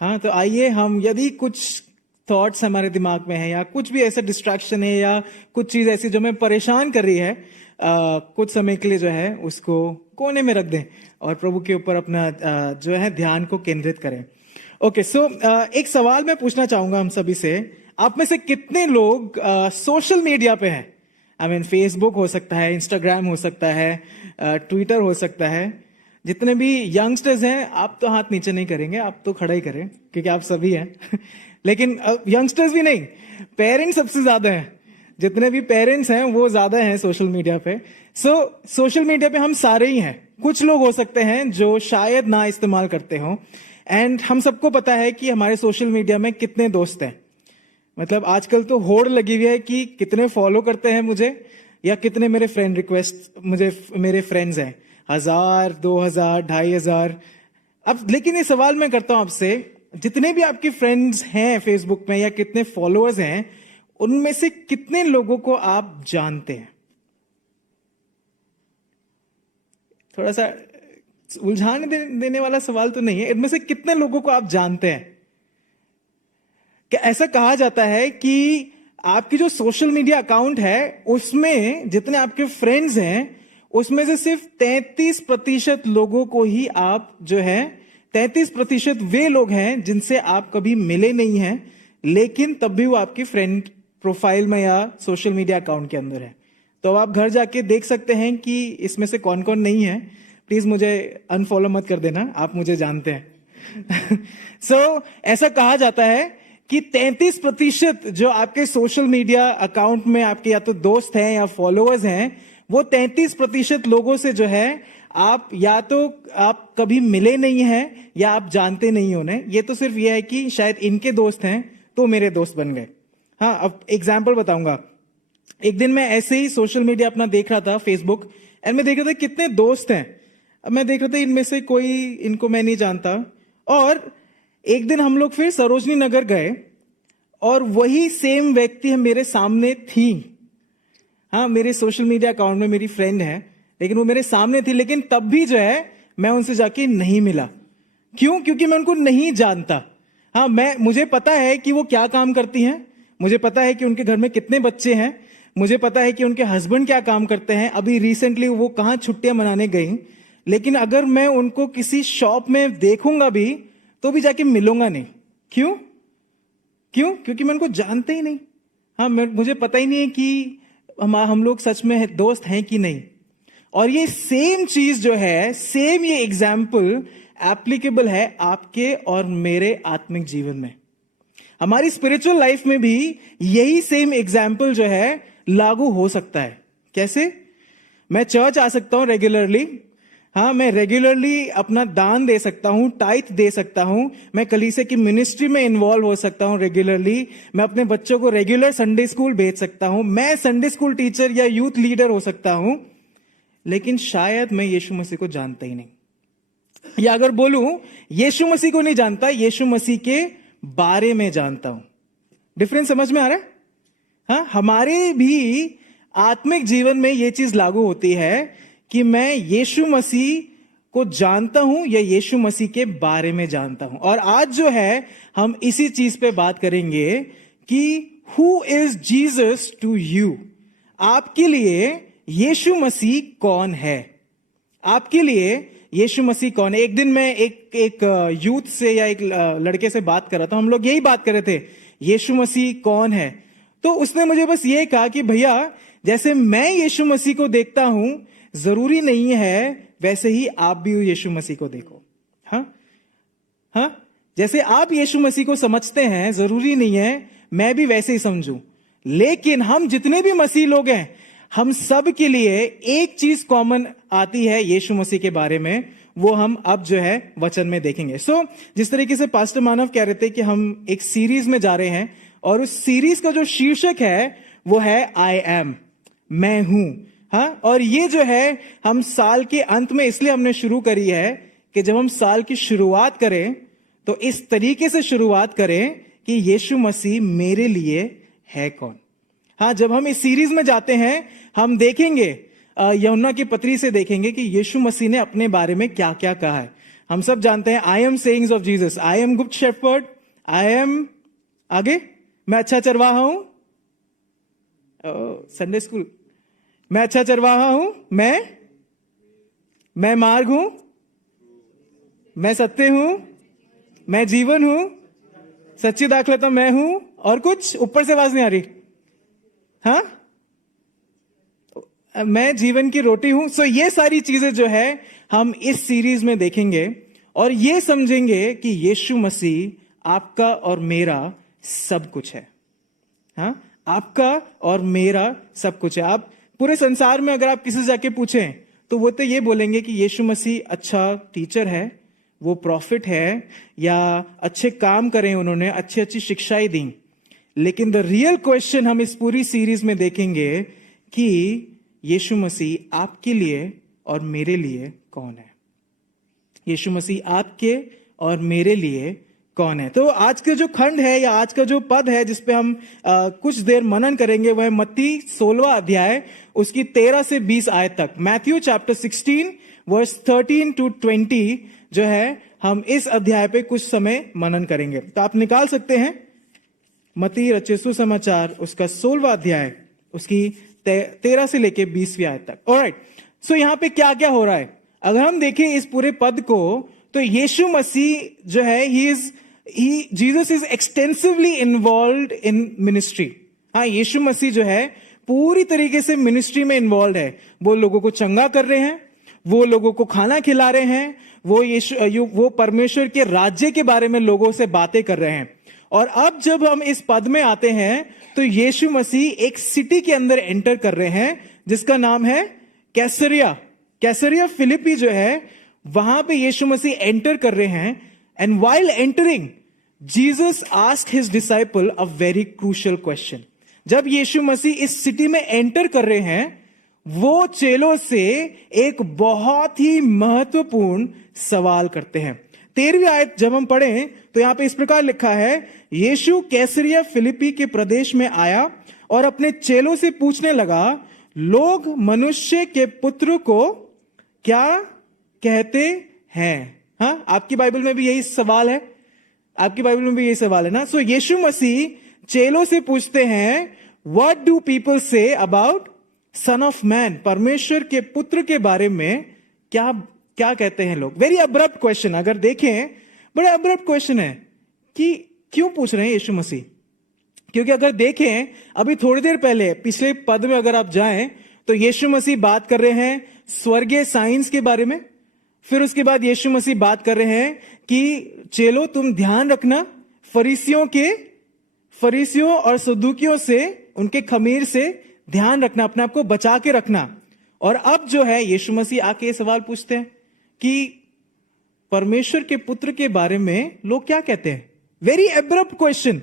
हाँ, तो आइए हम, यदि कुछ थॉट्स हमारे दिमाग में है या कुछ भी ऐसा डिस्ट्रैक्शन है या कुछ चीज ऐसी जो हमें परेशान कर रही है, कुछ समय के लिए जो है उसको कोने में रख दें और प्रभु के ऊपर अपना जो है ध्यान को केंद्रित करें। ओके, सो एक सवाल मैं पूछना चाहूंगा हम सभी से। आप में से कितने लोग सोशल मीडिया पे हैं? आई मीन फेसबुक हो सकता है, इंस्टाग्राम हो सकता है, ट्विटर हो सकता है। जितने भी यंगस्टर्स हैं, आप तो हाथ नीचे नहीं करेंगे, आप तो खड़ा ही करें क्योंकि आप सभी हैं। लेकिन यंगस्टर्स भी नहीं, पेरेंट्स सबसे ज्यादा हैं। जितने भी पेरेंट्स हैं वो ज्यादा हैं सोशल मीडिया पे। सो सोशल मीडिया पे हम सारे ही हैं। कुछ लोग हो सकते हैं जो शायद ना इस्तेमाल करते हो। एंड हम सबको पता है कि हमारे सोशल मीडिया में कितने दोस्त हैं। मतलब आजकल तो होड़ लगी हुई है कि कितने फॉलो करते हैं मुझे, या कितने मेरे फ्रेंड रिक्वेस्ट मुझे मेरे फ्रेंड्स हैं। 1000, 2000, 2500। अब लेकिन ये सवाल मैं करता हूं आपसे, जितने भी आपके फ्रेंड्स हैं फेसबुक में या कितने फॉलोअर्स हैं, उनमें से कितने लोगों को आप जानते हैं? थोड़ा सा उलझाने देने वाला सवाल तो नहीं है। इनमें से कितने लोगों को आप जानते हैं? क्या ऐसा कहा जाता है कि आपकी जो सोशल मीडिया अकाउंट है उसमें जितने आपके फ्रेंड्स हैं, उसमें से सिर्फ 33% लोगों को ही आप जो है 33% वे लोग हैं जिनसे आप कभी मिले नहीं हैं, लेकिन तब भी वो आपकी फ्रेंड प्रोफाइल में या सोशल मीडिया अकाउंट के अंदर है। तो अब आप घर जाके देख सकते हैं कि इसमें से कौन कौन नहीं है। प्लीज मुझे अनफॉलो मत कर देना, आप मुझे जानते हैं। सो ऐसा कहा जाता है कि 33% जो आपके सोशल मीडिया अकाउंट में आपके या तो दोस्त हैं या फॉलोअर्स हैं, वो 33% लोगों से जो है आप या तो आप कभी मिले नहीं हैं या आप जानते नहीं होने। ये तो सिर्फ ये है कि शायद इनके दोस्त हैं तो मेरे दोस्त बन गए। हाँ, अब एग्जाम्पल बताऊंगा। एक दिन मैं ऐसे ही सोशल मीडिया अपना देख रहा था, फेसबुक, एंड मैं देख रहा था कितने दोस्त हैं। अब मैं देख रहा था इनमें से कोई, इनको मैं नहीं जानता। और एक दिन हम लोग फिर सरोजनी नगर गए और वही सेम व्यक्ति मेरे सामने थी। हाँ, मेरे सोशल मीडिया अकाउंट में मेरी फ्रेंड है, लेकिन वो मेरे सामने थी। लेकिन तब भी जो है मैं उनसे जाके नहीं मिला। क्यों? क्योंकि मैं उनको नहीं जानता। हाँ, मुझे पता है कि वो क्या काम करती हैं, मुझे पता है कि उनके घर में कितने बच्चे हैं, मुझे पता है कि उनके हस्बैंड क्या काम करते हैं, अभी रिसेंटली वो कहाँ छुट्टियां मनाने गई। लेकिन अगर मैं उनको किसी शॉप में देखूंगा भी तो भी जाके मिलूंगा नहीं। क्यों? क्योंकि मैं उनको जानते ही नहीं। हाँ, मुझे पता ही नहीं है कि हम लोग सच में दोस्त हैं कि नहीं। और ये सेम चीज जो है, सेम ये एग्जाम्पल एप्लीकेबल है आपके और मेरे आत्मिक जीवन में। हमारी स्पिरिचुअल लाइफ में भी यही सेम एग्जाम्पल जो है लागू हो सकता है। कैसे? मैं चर्च आ सकता हूं रेगुलरली। हाँ, मैं रेगुलरली अपना दान दे सकता हूं, टाइथ दे सकता हूं, मैं कलीसिया की मिनिस्ट्री में इन्वॉल्व हो सकता हूं रेगुलरली, मैं अपने बच्चों को रेगुलर संडे स्कूल भेज सकता हूं, मैं संडे स्कूल टीचर या यूथ लीडर हो सकता हूं, लेकिन शायद मैं यीशु मसीह को जानता ही नहीं। या अगर बोलूं यीशु मसीह को नहीं जानता, यीशु मसीह के बारे में जानता हूं। डिफरेंस समझ में आ रहा है? हाँ, हमारे भी आत्मिक जीवन में यह चीज लागू होती है कि मैं यीशु मसीह को जानता हूं या यीशु मसीह के बारे में जानता हूं। और आज जो है हम इसी चीज पे बात करेंगे कि who is Jesus to you. आपके लिए यीशु मसीह कौन है? आपके लिए यीशु मसीह कौन है? एक दिन मैं एक यूथ से या एक लड़के से बात कर रहा था, हम लोग यही बात कर रहे थे, यीशु मसीह कौन है। तो उसने मुझे बस ये कहा कि भैया जैसे मैं यीशु मसीह को देखता हूं, जरूरी नहीं है वैसे ही आप भी यीशु मसीह को देखो। हाँ, जैसे आप यीशु मसीह को समझते हैं, जरूरी नहीं है मैं भी वैसे ही समझूं। लेकिन हम जितने भी मसीह लोग हैं, हम सब के लिए एक चीज कॉमन आती है यीशु मसीह के बारे में, वो हम अब जो है वचन में देखेंगे। जिस तरीके से पास्टर मानव कह रहे थे कि हम एक सीरीज में जा रहे हैं, और उस सीरीज का जो शीर्षक है वो है आई एम, मैं हूं। हाँ, और ये जो है हम साल के अंत में इसलिए हमने शुरू करी है कि जब हम साल की शुरुआत करें तो इस तरीके से शुरुआत करें कि यीशु मसीह मेरे लिए है कौन। हाँ, जब हम इस सीरीज में जाते हैं हम देखेंगे, यूहन्ना की पत्री से देखेंगे कि यीशु मसीह ने अपने बारे में क्या क्या कहा है। हम सब जानते हैं I M sayings of Jesus, I am good shepherd, I am आगे मैं अच्छा चरवाहा हूं, संडे स्कूल, मैं अच्छा चरवाहा हूं, मैं मार्ग हूं, मैं सत्य हूं, मैं जीवन हूं, सच्ची दाखलता मैं हूं, और कुछ ऊपर से आवाज नहीं आ रही। हाँ, मैं जीवन की रोटी हूं। ये सारी चीजें जो है हम इस सीरीज में देखेंगे और ये समझेंगे कि यीशु मसीह आपका और मेरा सब कुछ है। हाँ, आपका और मेरा सब कुछ है। आप पूरे संसार में अगर आप किसी से जाके पूछें तो वो तो ये बोलेंगे कि यीशु मसीह अच्छा टीचर है, वो प्रॉफिट है, या अच्छे काम करें, उन्होंने अच्छी अच्छी शिक्षाएं दी। लेकिन द रियल क्वेश्चन हम इस पूरी सीरीज में देखेंगे कि यीशु मसीह आपके लिए और मेरे लिए कौन है। यीशु मसीह आपके और मेरे लिए कौन है। तो आज का जो खंड है या आज का जो पद है जिसपे हम कुछ देर मनन करेंगे वह है मत्ती 16वां अध्याय, उसकी 13 से 20 आयत तक। मैथ्यू चैप्टर 16 वर्स 13 to 20 जो है हम इस अध्याय पे कुछ समय मनन करेंगे। तो आप निकाल सकते हैं मत्ती रचित सुसमाचार उसका 16वां अध्याय, उसकी 13 से लेके 20वीं आयत तक। ऑलराइट, सो यहां पे क्या क्या हो रहा है अगर हम देखें इस पूरे पद को, तो यीशु मसीह जो है Jesus is extensively involved in ministry. हाँ, यीशु मसीह जो है पूरी तरीके से मिनिस्ट्री में इन्वॉल्व है। वो लोगों को चंगा कर रहे हैं, वो लोगों को खाना खिला रहे हैं, वो परमेश्वर के राज्य के बारे में लोगों से बातें कर रहे हैं। और अब जब हम इस पद में आते हैं तो यीशु मसीह एक सिटी के अंदर एंटर कर रहे हैं जिसका नाम है कैसरिया फिलिपी जो है, वहां पे यीशु मसीह एंटर कर रहे हैं। And while entering Jesus asked his disciple a very crucial question. जब यीशु मसीह इस सिटी में एंटर कर रहे हैं, वो चेलों से एक बहुत ही महत्वपूर्ण सवाल करते हैं। 13वीं आयत जब हम पढ़ें तो यहां पे इस प्रकार लिखा है, यीशु कैसरिया फिलिपी के प्रदेश में आया और अपने चेलों से पूछने लगा, लोग मनुष्य के पुत्र को क्या कहते हैं। हाँ, आपकी बाइबल में भी यही सवाल है, आपकी बाइबल में भी यही सवाल है ना। सो यीशु मसीह चेलों से पूछते हैं, what do people say about son of man, परमेश्वर के पुत्र के बारे में क्या क्या कहते हैं लोग। वेरी अब्रप्ट क्वेश्चन, अगर देखें बड़ा अब्रप्ट क्वेश्चन है कि क्यों पूछ रहे हैं यीशु मसीह। क्योंकि अगर देखें अभी थोड़ी देर पहले पिछले पद में अगर आप जाएं तो यीशु मसीह बात कर रहे हैं स्वर्गीय साइंस के बारे में। फिर उसके बाद यीशु मसीह बात कर रहे हैं कि चेलो तुम ध्यान रखना फरीसियों और सदूकियों से, उनके खमीर से ध्यान रखना, अपने आप को बचा के रखना। और अब जो है यीशु मसीह आके सवाल पूछते हैं कि परमेश्वर के पुत्र के बारे में लोग क्या कहते हैं। Very abrupt question.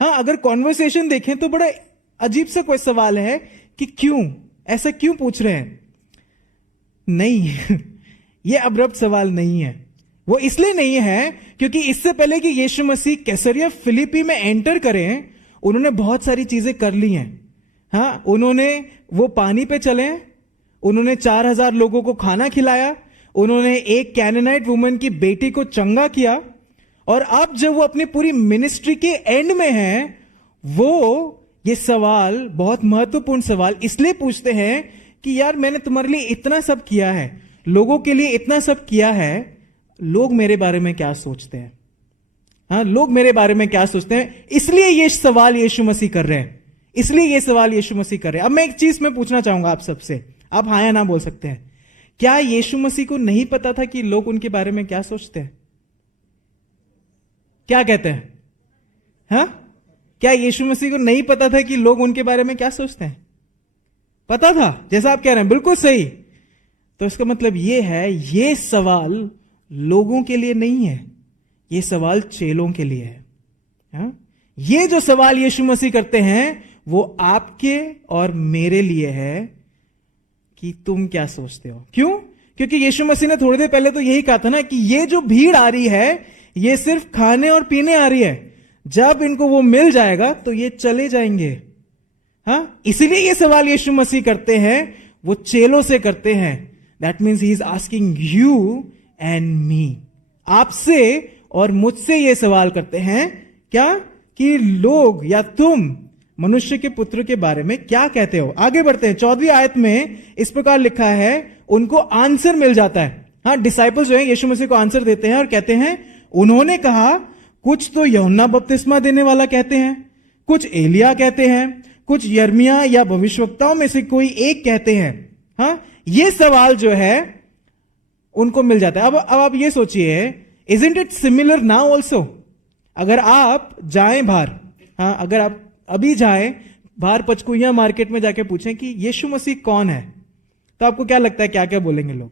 हाँ, अगर कॉन्वर्सेशन देखें तो बड़ा अजीब सा कोई सवाल है कि क्यों ऐसा क्यों पूछ रहे हैं। नहीं ये अब्रप्ट सवाल नहीं है। वो इसलिए नहीं है क्योंकि इससे पहले कि यीशु मसीह कैसरिया फिलिपी में एंटर करें, उन्होंने बहुत सारी चीजें कर ली हैं। हाँ, उन्होंने वो पानी पे चले, उन्होंने 4000 लोगों को खाना खिलाया, उन्होंने एक कैनानाइट वुमन की बेटी को चंगा किया। और अब जब वो अपनी पूरी मिनिस्ट्री के एंड में हैं, वो ये सवाल, बहुत महत्वपूर्ण सवाल इसलिए पूछते हैं कि यार मैंने तुम्हारे लिए इतना सब किया है, लोगों के लिए इतना सब किया है, लोग मेरे बारे में क्या सोचते हैं। हाँ, लोग मेरे बारे में क्या सोचते हैं। इसलिए ये सवाल यीशु मसीह कर रहे हैं, इसलिए ये सवाल यीशु मसीह कर रहे हैं। अब मैं एक चीज में पूछना चाहूंगा आप सबसे, आप हाँ या ना बोल सकते हैं। क्या यीशु मसीह को नहीं पता था कि लोग उनके बारे में क्या सोचते हैं? क्या कहते हैं? हाँ, क्या यीशु मसीह को नहीं पता था कि लोग उनके बारे में क्या सोचते हैं? पता था, जैसा आप कह रहे हैं, बिल्कुल सही। तो इसका मतलब यह है, ये सवाल लोगों के लिए नहीं है, ये सवाल चेलों के लिए है। हाँ? ये जो सवाल यीशु मसीह करते हैं वो आपके और मेरे लिए है कि तुम क्या सोचते हो। क्यों? क्योंकि यीशु मसीह ने थोड़ी देर पहले तो यही कहा था ना कि ये जो भीड़ आ रही है ये सिर्फ खाने और पीने आ रही है, जब इनको वो मिल जाएगा तो ये चले जाएंगे। हाँ, इसीलिए ये सवाल यीशु मसीह करते हैं, वो चेलों से करते हैं। That means he is asking you and me, आपसे और मुझसे ये सवाल करते हैं। क्या? कि लोग या तुम मनुष्य के पुत्र के बारे में क्या कहते हो। आगे बढ़ते हैं, 14वीं आयत में इस प्रकार लिखा है, उनको आंसर मिल जाता है। हाँ, डिसाइपल्स जो है यीशु मसीह को आंसर देते हैं और कहते हैं, उन्होंने कहा कुछ तो यूहन्ना बपतिस्मा देने वाला कहते हैं, कुछ एलिया कहते हैं, कुछ यिर्मयाह या भविष्यवक्ताओं में से कोई एक कहते हैं। हाँ, ये सवाल जो है उनको मिल जाता है। अब आप ये सोचिए, isn't it similar now also? अगर आप जाएं बाहर, हाँ, अगर आप अभी जाएं बाहर पंचकुइया मार्केट में जाके पूछें कि यीशु मसीह कौन है, तो आपको क्या लगता है क्या क्या बोलेंगे लोग?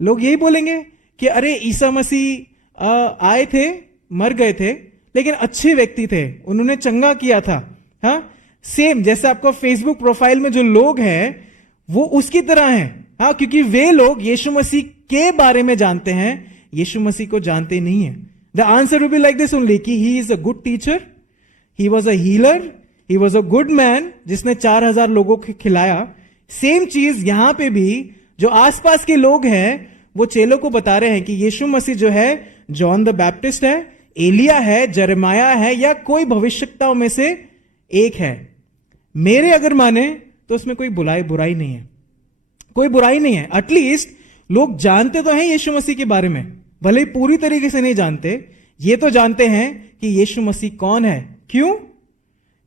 लोग यही बोलेंगे कि अरे ईसा मसीह आए थे, मर गए थे, लेकिन अच्छे व्यक्ति थे, उन्होंने चंगा किया था। हाँ, सेम जैसे आपको फेसबुक प्रोफाइल में जो लोग हैं वो उसकी तरह हैं। हाँ, क्योंकि वे लोग यीशु मसीह के बारे में जानते हैं, यीशु मसीह को जानते नहीं है। The answer will be like this only कि he is a good teacher, he was a healer, he was a good man, जिसने 4000 लोगों को खिलाया। सेम चीज यहां पे भी जो आसपास के लोग हैं वो चेलों को बता रहे हैं कि यीशु मसीह जो है जॉन द बैप्टिस्ट है, एलिया है, जरमाया है, या कोई भविष्यवक्ताओं में से एक है। मेरे अगर माने तो उसमें कोई बुराई नहीं है, कोई बुराई नहीं है। एटलीस्ट लोग जानते तो हैं यीशु मसीह के बारे में, भले ही पूरी तरीके से नहीं जानते, ये तो जानते हैं कि यीशु मसीह कौन है। क्यों?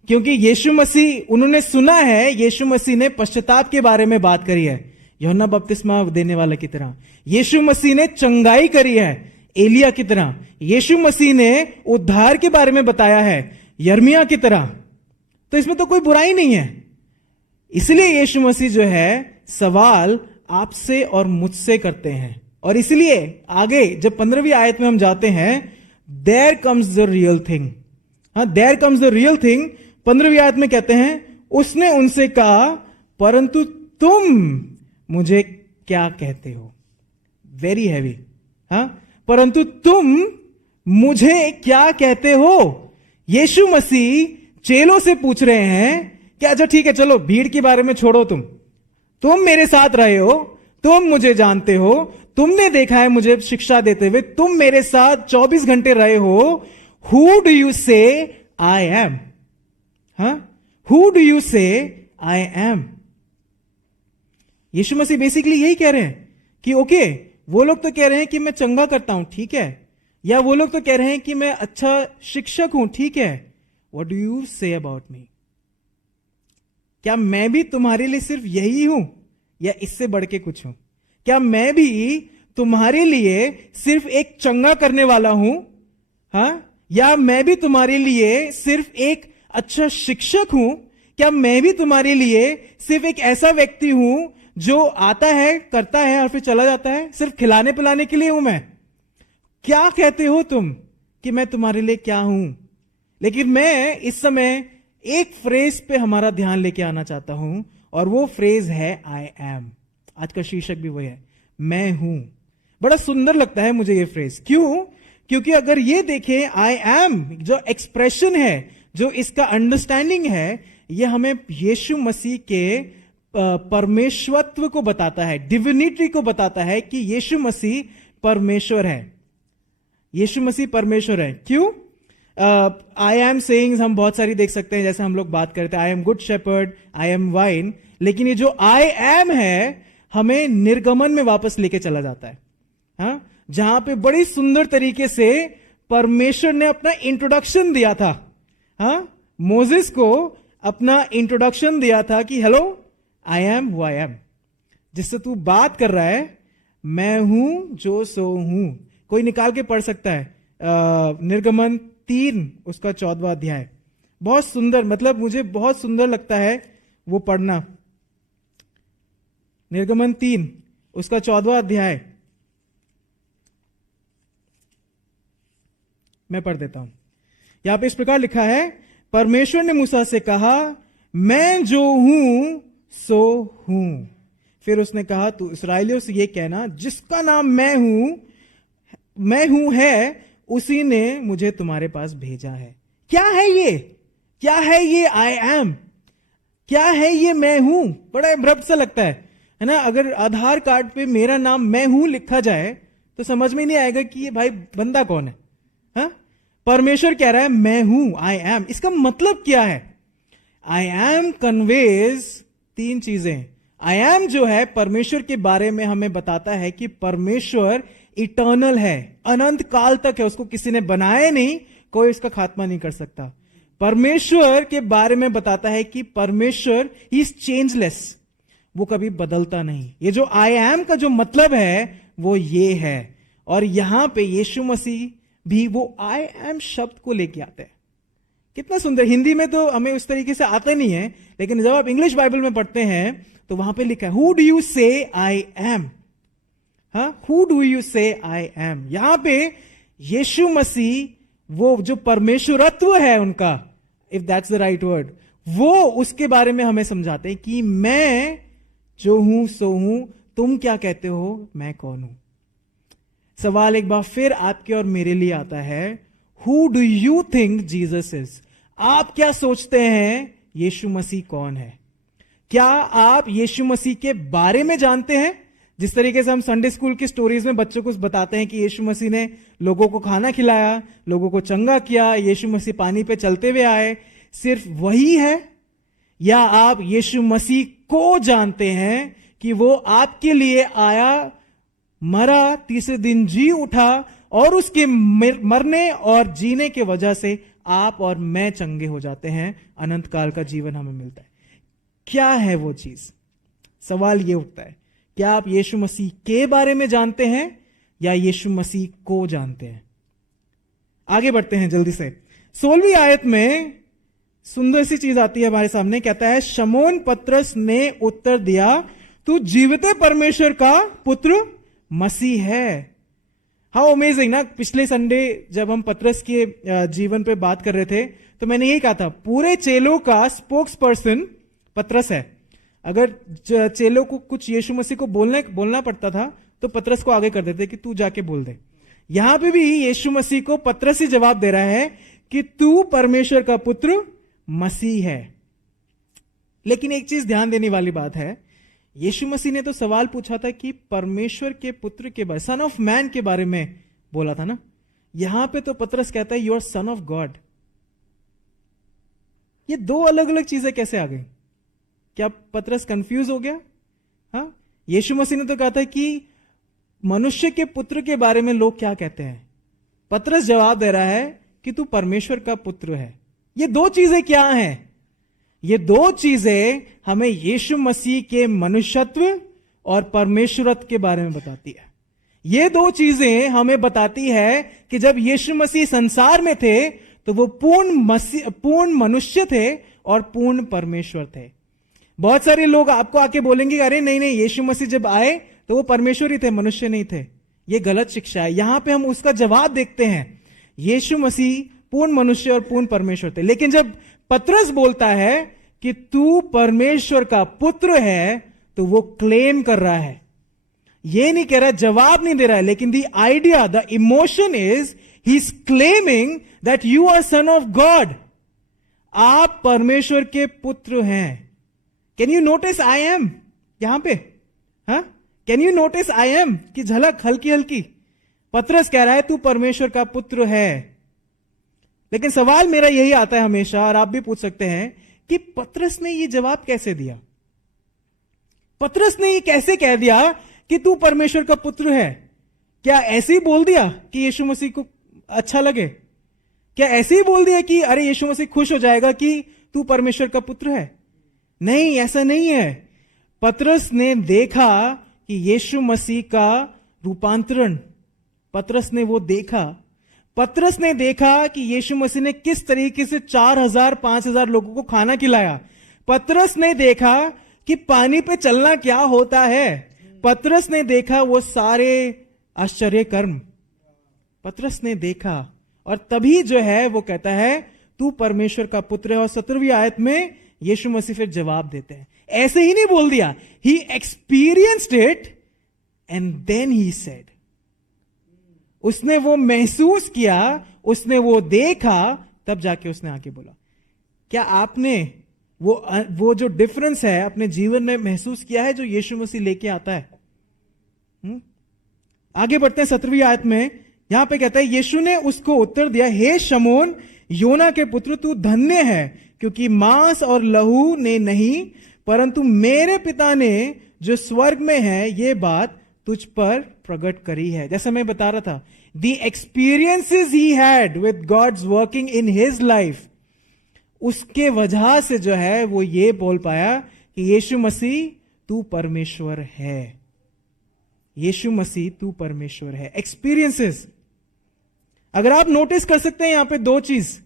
क्योंकि यीशु मसीह, उन्होंने सुना है यीशु मसीह ने पश्चाताप के बारे में बात करी है, यूहन्ना बपतिस्मा देने वाले की तरह। यीशु मसीह ने चंगाई करी है एलिया की तरह। यीशु मसीह ने उद्धार के बारे में बताया है यिर्मयाह की तरह। तो इसमें तो कोई बुराई नहीं है। इसलिए यीशु मसीह जो है सवाल आपसे और मुझसे करते हैं। और इसलिए आगे जब 15वीं आयत में हम जाते हैं, there comes the real thing. हाँ, there comes the real thing. 15वीं आयत में कहते हैं, उसने उनसे कहा, परंतु तुम मुझे क्या कहते हो? Very heavy. हाँ, परंतु तुम मुझे क्या कहते हो? यीशु मसीह चेलों से पूछ रहे हैं कि अच्छा ठीक है, चलो भीड़ के बारे में छोड़ो, तुम मेरे साथ रहे हो, तुम मुझे जानते हो, तुमने देखा है मुझे शिक्षा देते हुए, तुम मेरे साथ 24 घंटे रहे हो। हु डू यू से आई एम? हाँ, हु डू यू से I am? Yeshu Masih basically यही कह रहे हैं कि ओके, वो लोग तो कह रहे हैं कि मैं चंगा करता हूं, ठीक है, या वो लोग तो कह रहे हैं कि मैं अच्छा शिक्षक हूं, ठीक है, what do you say about me? क्या मैं भी तुम्हारे लिए सिर्फ यही हूं या इससे बढ़ के कुछ हूं? क्या मैं भी तुम्हारे लिए सिर्फ एक चंगा करने वाला हूं? हाँ, या मैं भी तुम्हारे लिए सिर्फ एक अच्छा शिक्षक हूं? क्या मैं भी तुम्हारे लिए सिर्फ एक ऐसा व्यक्ति हूं जो आता है, करता है और फिर चला जाता है? सिर्फ खिलाने पिलाने के लिए हूं मैं? क्या कहते हो तुम कि मैं तुम्हारे लिए क्या हूं? लेकिन मैं इस समय एक फ्रेज पे हमारा ध्यान लेके आना चाहता हूं, और वो फ्रेज है आई एम। आज का शीर्षक भी वही है, मैं हूं। बड़ा सुंदर लगता है मुझे ये फ्रेज। क्यों? क्योंकि अगर ये देखें, आई एम जो एक्सप्रेशन है, जो इसका अंडरस्टैंडिंग है, ये हमें यीशु मसीह के परमेश्वरत्व को बताता है, डिविनिटी को बताता है कि यीशु मसीह परमेश्वर है। यीशु मसीह परमेश्वर है। क्यों? आई एम सेइंग्स हम बहुत सारी देख सकते हैं, जैसे हम लोग बात करते हैं, I am good shepherd, I am vine. लेकिन ये जो आई एम है हमें निर्गमन में वापस लेके चला जाता है। हाँ, जहां पे बड़ी सुंदर तरीके से परमेश्वर ने अपना इंट्रोडक्शन दिया था। हाँ, मोसेस को अपना इंट्रोडक्शन दिया था कि hello, I am who I am, जिससे तू बात कर रहा है, मैं हूं जो सो हूं। कोई निकाल के पढ़ सकता है निर्गमन 3 उसका 14वां अध्याय। बहुत सुंदर, मतलब मुझे बहुत सुंदर लगता है वो पढ़ना। निर्गमन 3 उसका 14वां अध्याय मैं पढ़ देता हूं। यहां पे इस प्रकार लिखा है, परमेश्वर ने मूसा से कहा, मैं जो हूं सो हूं। फिर उसने कहा, तू इस्राएलियों से यह कहना, जिसका नाम मैं हूं है, उसी ने मुझे तुम्हारे पास भेजा है। क्या है ये? क्या है ये आई एम? क्या है ये मैं हूं? बड़ा अब्रप्ट सा लगता है ना? अगर आधार कार्ड पे मेरा नाम मैं हूं लिखा जाए तो समझ में नहीं आएगा कि ये भाई बंदा कौन है। हा? परमेश्वर कह रहा है मैं हूं, आई एम। इसका मतलब क्या है? आई एम कन्वेज 3 चीजें। आई एम जो है परमेश्वर के बारे में हमें बताता है कि परमेश्वर इटर्नल है, अनंत काल तक है, उसको किसी ने बनाया नहीं, कोई उसका खात्मा नहीं कर सकता। परमेश्वर के बारे में बताता है कि परमेश्वर इज चेंजलेस, वो कभी बदलता नहीं। ये जो आई एम का जो मतलब है वो ये है। और यहां पे यीशु मसीह भी वो आई एम शब्द को लेके आते हैं। कितना सुंदर। हिंदी में तो हमें उस तरीके से आता नहीं है, लेकिन जब आप इंग्लिश बाइबल में पढ़ते हैं तो वहां पे लिखा है, हु डू यू से आई एम? हाँ, हु डू यू से आई एम? यहां पे यीशु मसीह वो जो परमेश्वरत्व है उनका, if that's the right word, वो उसके बारे में हमें समझाते हैं कि मैं जो हूं सो हूं, तुम क्या कहते हो मैं कौन हूं? सवाल एक बार फिर आपके और मेरे लिए आता है, who do you think Jesus is? आप क्या सोचते हैं यीशु मसीह कौन है? क्या आप यीशु मसीह के बारे में जानते हैं? जिस तरीके से हम संडे स्कूल की स्टोरीज में बच्चों को बताते हैं कि यीशु मसीह ने लोगों को खाना खिलाया, लोगों को चंगा किया, यीशु मसीह पानी पे चलते हुए आए, सिर्फ वही है? या आप यीशु मसीह को जानते हैं कि वो आपके लिए आया, मरा, तीसरे दिन जी उठा, और उसके मरने और जीने के वजह से आप और मैं चंगे हो जाते हैं, अनंत काल का जीवन हमें मिलता है? क्या है वो चीज? सवाल ये उठता है, क्या आप यीशु मसीह के बारे में जानते हैं या यीशु मसीह को जानते हैं? आगे बढ़ते हैं जल्दी से। 16वीं आयत में सुंदर सी चीज आती है हमारे सामने। कहता है, शमौन पतरस ने उत्तर दिया, तू जीवते परमेश्वर का पुत्र मसीह है। हाउ अमेजिंग ना। पिछले संडे जब हम पतरस के जीवन पे बात कर रहे थे तो मैंने यही कहा था, पूरे चेलों का स्पोक्स पर्सन पतरस है। अगर चेलों को कुछ यीशु मसीह को बोलना पड़ता था तो पतरस को आगे कर देते कि तू जाके बोल दे। यहां पे भी यीशु मसीह को पतरस ही जवाब दे रहा है कि तू परमेश्वर का पुत्र मसीह है। लेकिन एक चीज ध्यान देने वाली बात है, यीशु मसीह ने तो सवाल पूछा था कि परमेश्वर के पुत्र के बारे, सन ऑफ मैन के बारे में बोला था ना। यहां पे तो पतरस कहता है, you are son of God. ये 2 अलग अलग चीजें कैसे आ गई? क्या पतरस कंफ्यूज हो गया? हाँ, यीशु मसीह ने तो कहा था कि मनुष्य के पुत्र के बारे में लोग क्या कहते हैं। पतरस जवाब दे रहा है कि तू परमेश्वर का पुत्र है। ये 2 चीजें क्या हैं? ये 2 चीजें हमें यीशु मसीह के मनुष्यत्व और परमेश्वरत्व के बारे में बताती है। ये 2 चीजें हमें बताती है कि जब यीशु मसीह संसार में थे तो वो पूर्ण मनुष्य थे और पूर्ण परमेश्वर थे। बहुत सारे लोग आपको आके बोलेंगे, अरे नहीं नहीं, यीशु मसीह जब आए तो वो परमेश्वर ही थे, मनुष्य नहीं थे। ये गलत शिक्षा है। यहां पे हम उसका जवाब देखते हैं, यीशु मसीह पूर्ण मनुष्य और पूर्ण परमेश्वर थे। लेकिन जब पतरस बोलता है कि तू परमेश्वर का पुत्र है, तो वो क्लेम कर रहा है, ये नहीं कह रहा, जवाब नहीं दे रहा है, लेकिन the idea, the emotion is he is claiming that you are son of God. आप परमेश्वर के पुत्र हैं। Can you notice I am यहां पे? हाँ, can you notice I am की झलक हल्की हल्की? पतरस कह रहा है तू परमेश्वर का पुत्र है। लेकिन सवाल मेरा यही आता है हमेशा, और आप भी पूछ सकते हैं कि पतरस ने ये जवाब कैसे दिया? पतरस ने ये कैसे कह दिया कि तू परमेश्वर का पुत्र है? क्या ऐसे ही बोल दिया कि यीशु मसीह को अच्छा लगे? क्या ऐसे ही बोल दिया कि अरे यीशु मसीह खुश हो जाएगा कि तू परमेश्वर का पुत्र है? नहीं, ऐसा नहीं है। पतरस ने देखा कि यीशु मसीह का रूपांतरण, पतरस ने वो देखा। पतरस ने देखा कि यीशु मसीह ने किस तरीके से 4000 5000 लोगों को खाना खिलाया। पतरस ने देखा कि पानी पे चलना क्या होता है। पतरस ने देखा वो सारे आश्चर्य कर्म, पतरस ने देखा, और तभी जो है वो कहता है तू परमेश्वर का पुत्र है। और 17वीं आयत में यीशु मसीह फिर जवाब देते हैं। ऐसे ही नहीं बोल दिया, he experienced it and then he said, उसने वो महसूस किया, उसने वो देखा, तब जाके उसने आके बोला। क्या आपने वो जो डिफरेंस है अपने जीवन में महसूस किया है जो यीशु मसीह लेके आता है? आगे बढ़ते हैं 17वीं आयत में। यहां पे कहता है, यीशु ने उसको उत्तर दिया, हे शमोन योना के पुत्र, तू धन्य है, क्योंकि मांस और लहू ने नहीं परंतु मेरे पिता ने जो स्वर्ग में है ये बात तुझ पर प्रकट करी है। जैसा मैं बता रहा था, the experiences he had with God's working in his life, उसके वजह से जो है वो ये बोल पाया कि यीशु मसीह तू परमेश्वर है। यीशु मसीह तू परमेश्वर है। एक्सपीरियंसेस, अगर आप नोटिस कर सकते हैं यहां पे दो चीज,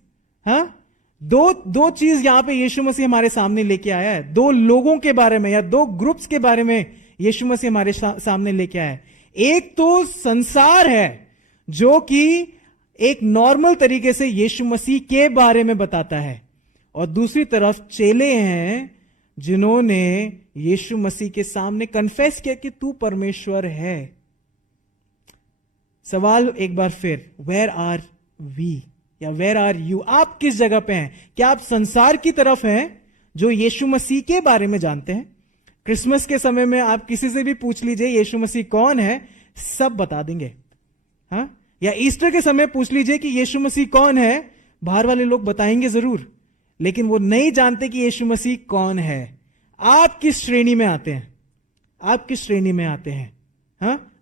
दो चीज यहां पे यीशु मसीह हमारे सामने लेके आया है। दो लोगों के बारे में या दो ग्रुप्स के बारे में यीशु मसीह हमारे सामने लेके आया है। एक तो संसार है जो कि एक नॉर्मल तरीके से यीशु मसीह के बारे में बताता है, और दूसरी तरफ चेले हैं जिन्होंने यीशु मसीह के सामने कन्फेस किया कि तू परमेश्वर है। सवाल एक बार फिर, वेयर आर वी या वेयर आर यू? आप किस जगह पे हैं? क्या आप संसार की तरफ हैं जो यीशु मसीह के बारे में जानते हैं? क्रिसमस के समय में आप किसी से भी पूछ लीजिए यीशु मसीह कौन है, सब बता देंगे। या ईस्टर के समय पूछ लीजिए कि यीशु मसीह कौन है, बाहर वाले लोग बताएंगे जरूर, लेकिन वो नहीं जानते कि यीशु मसीह कौन है। आप किस श्रेणी में आते हैं? आप किस श्रेणी में आते हैं?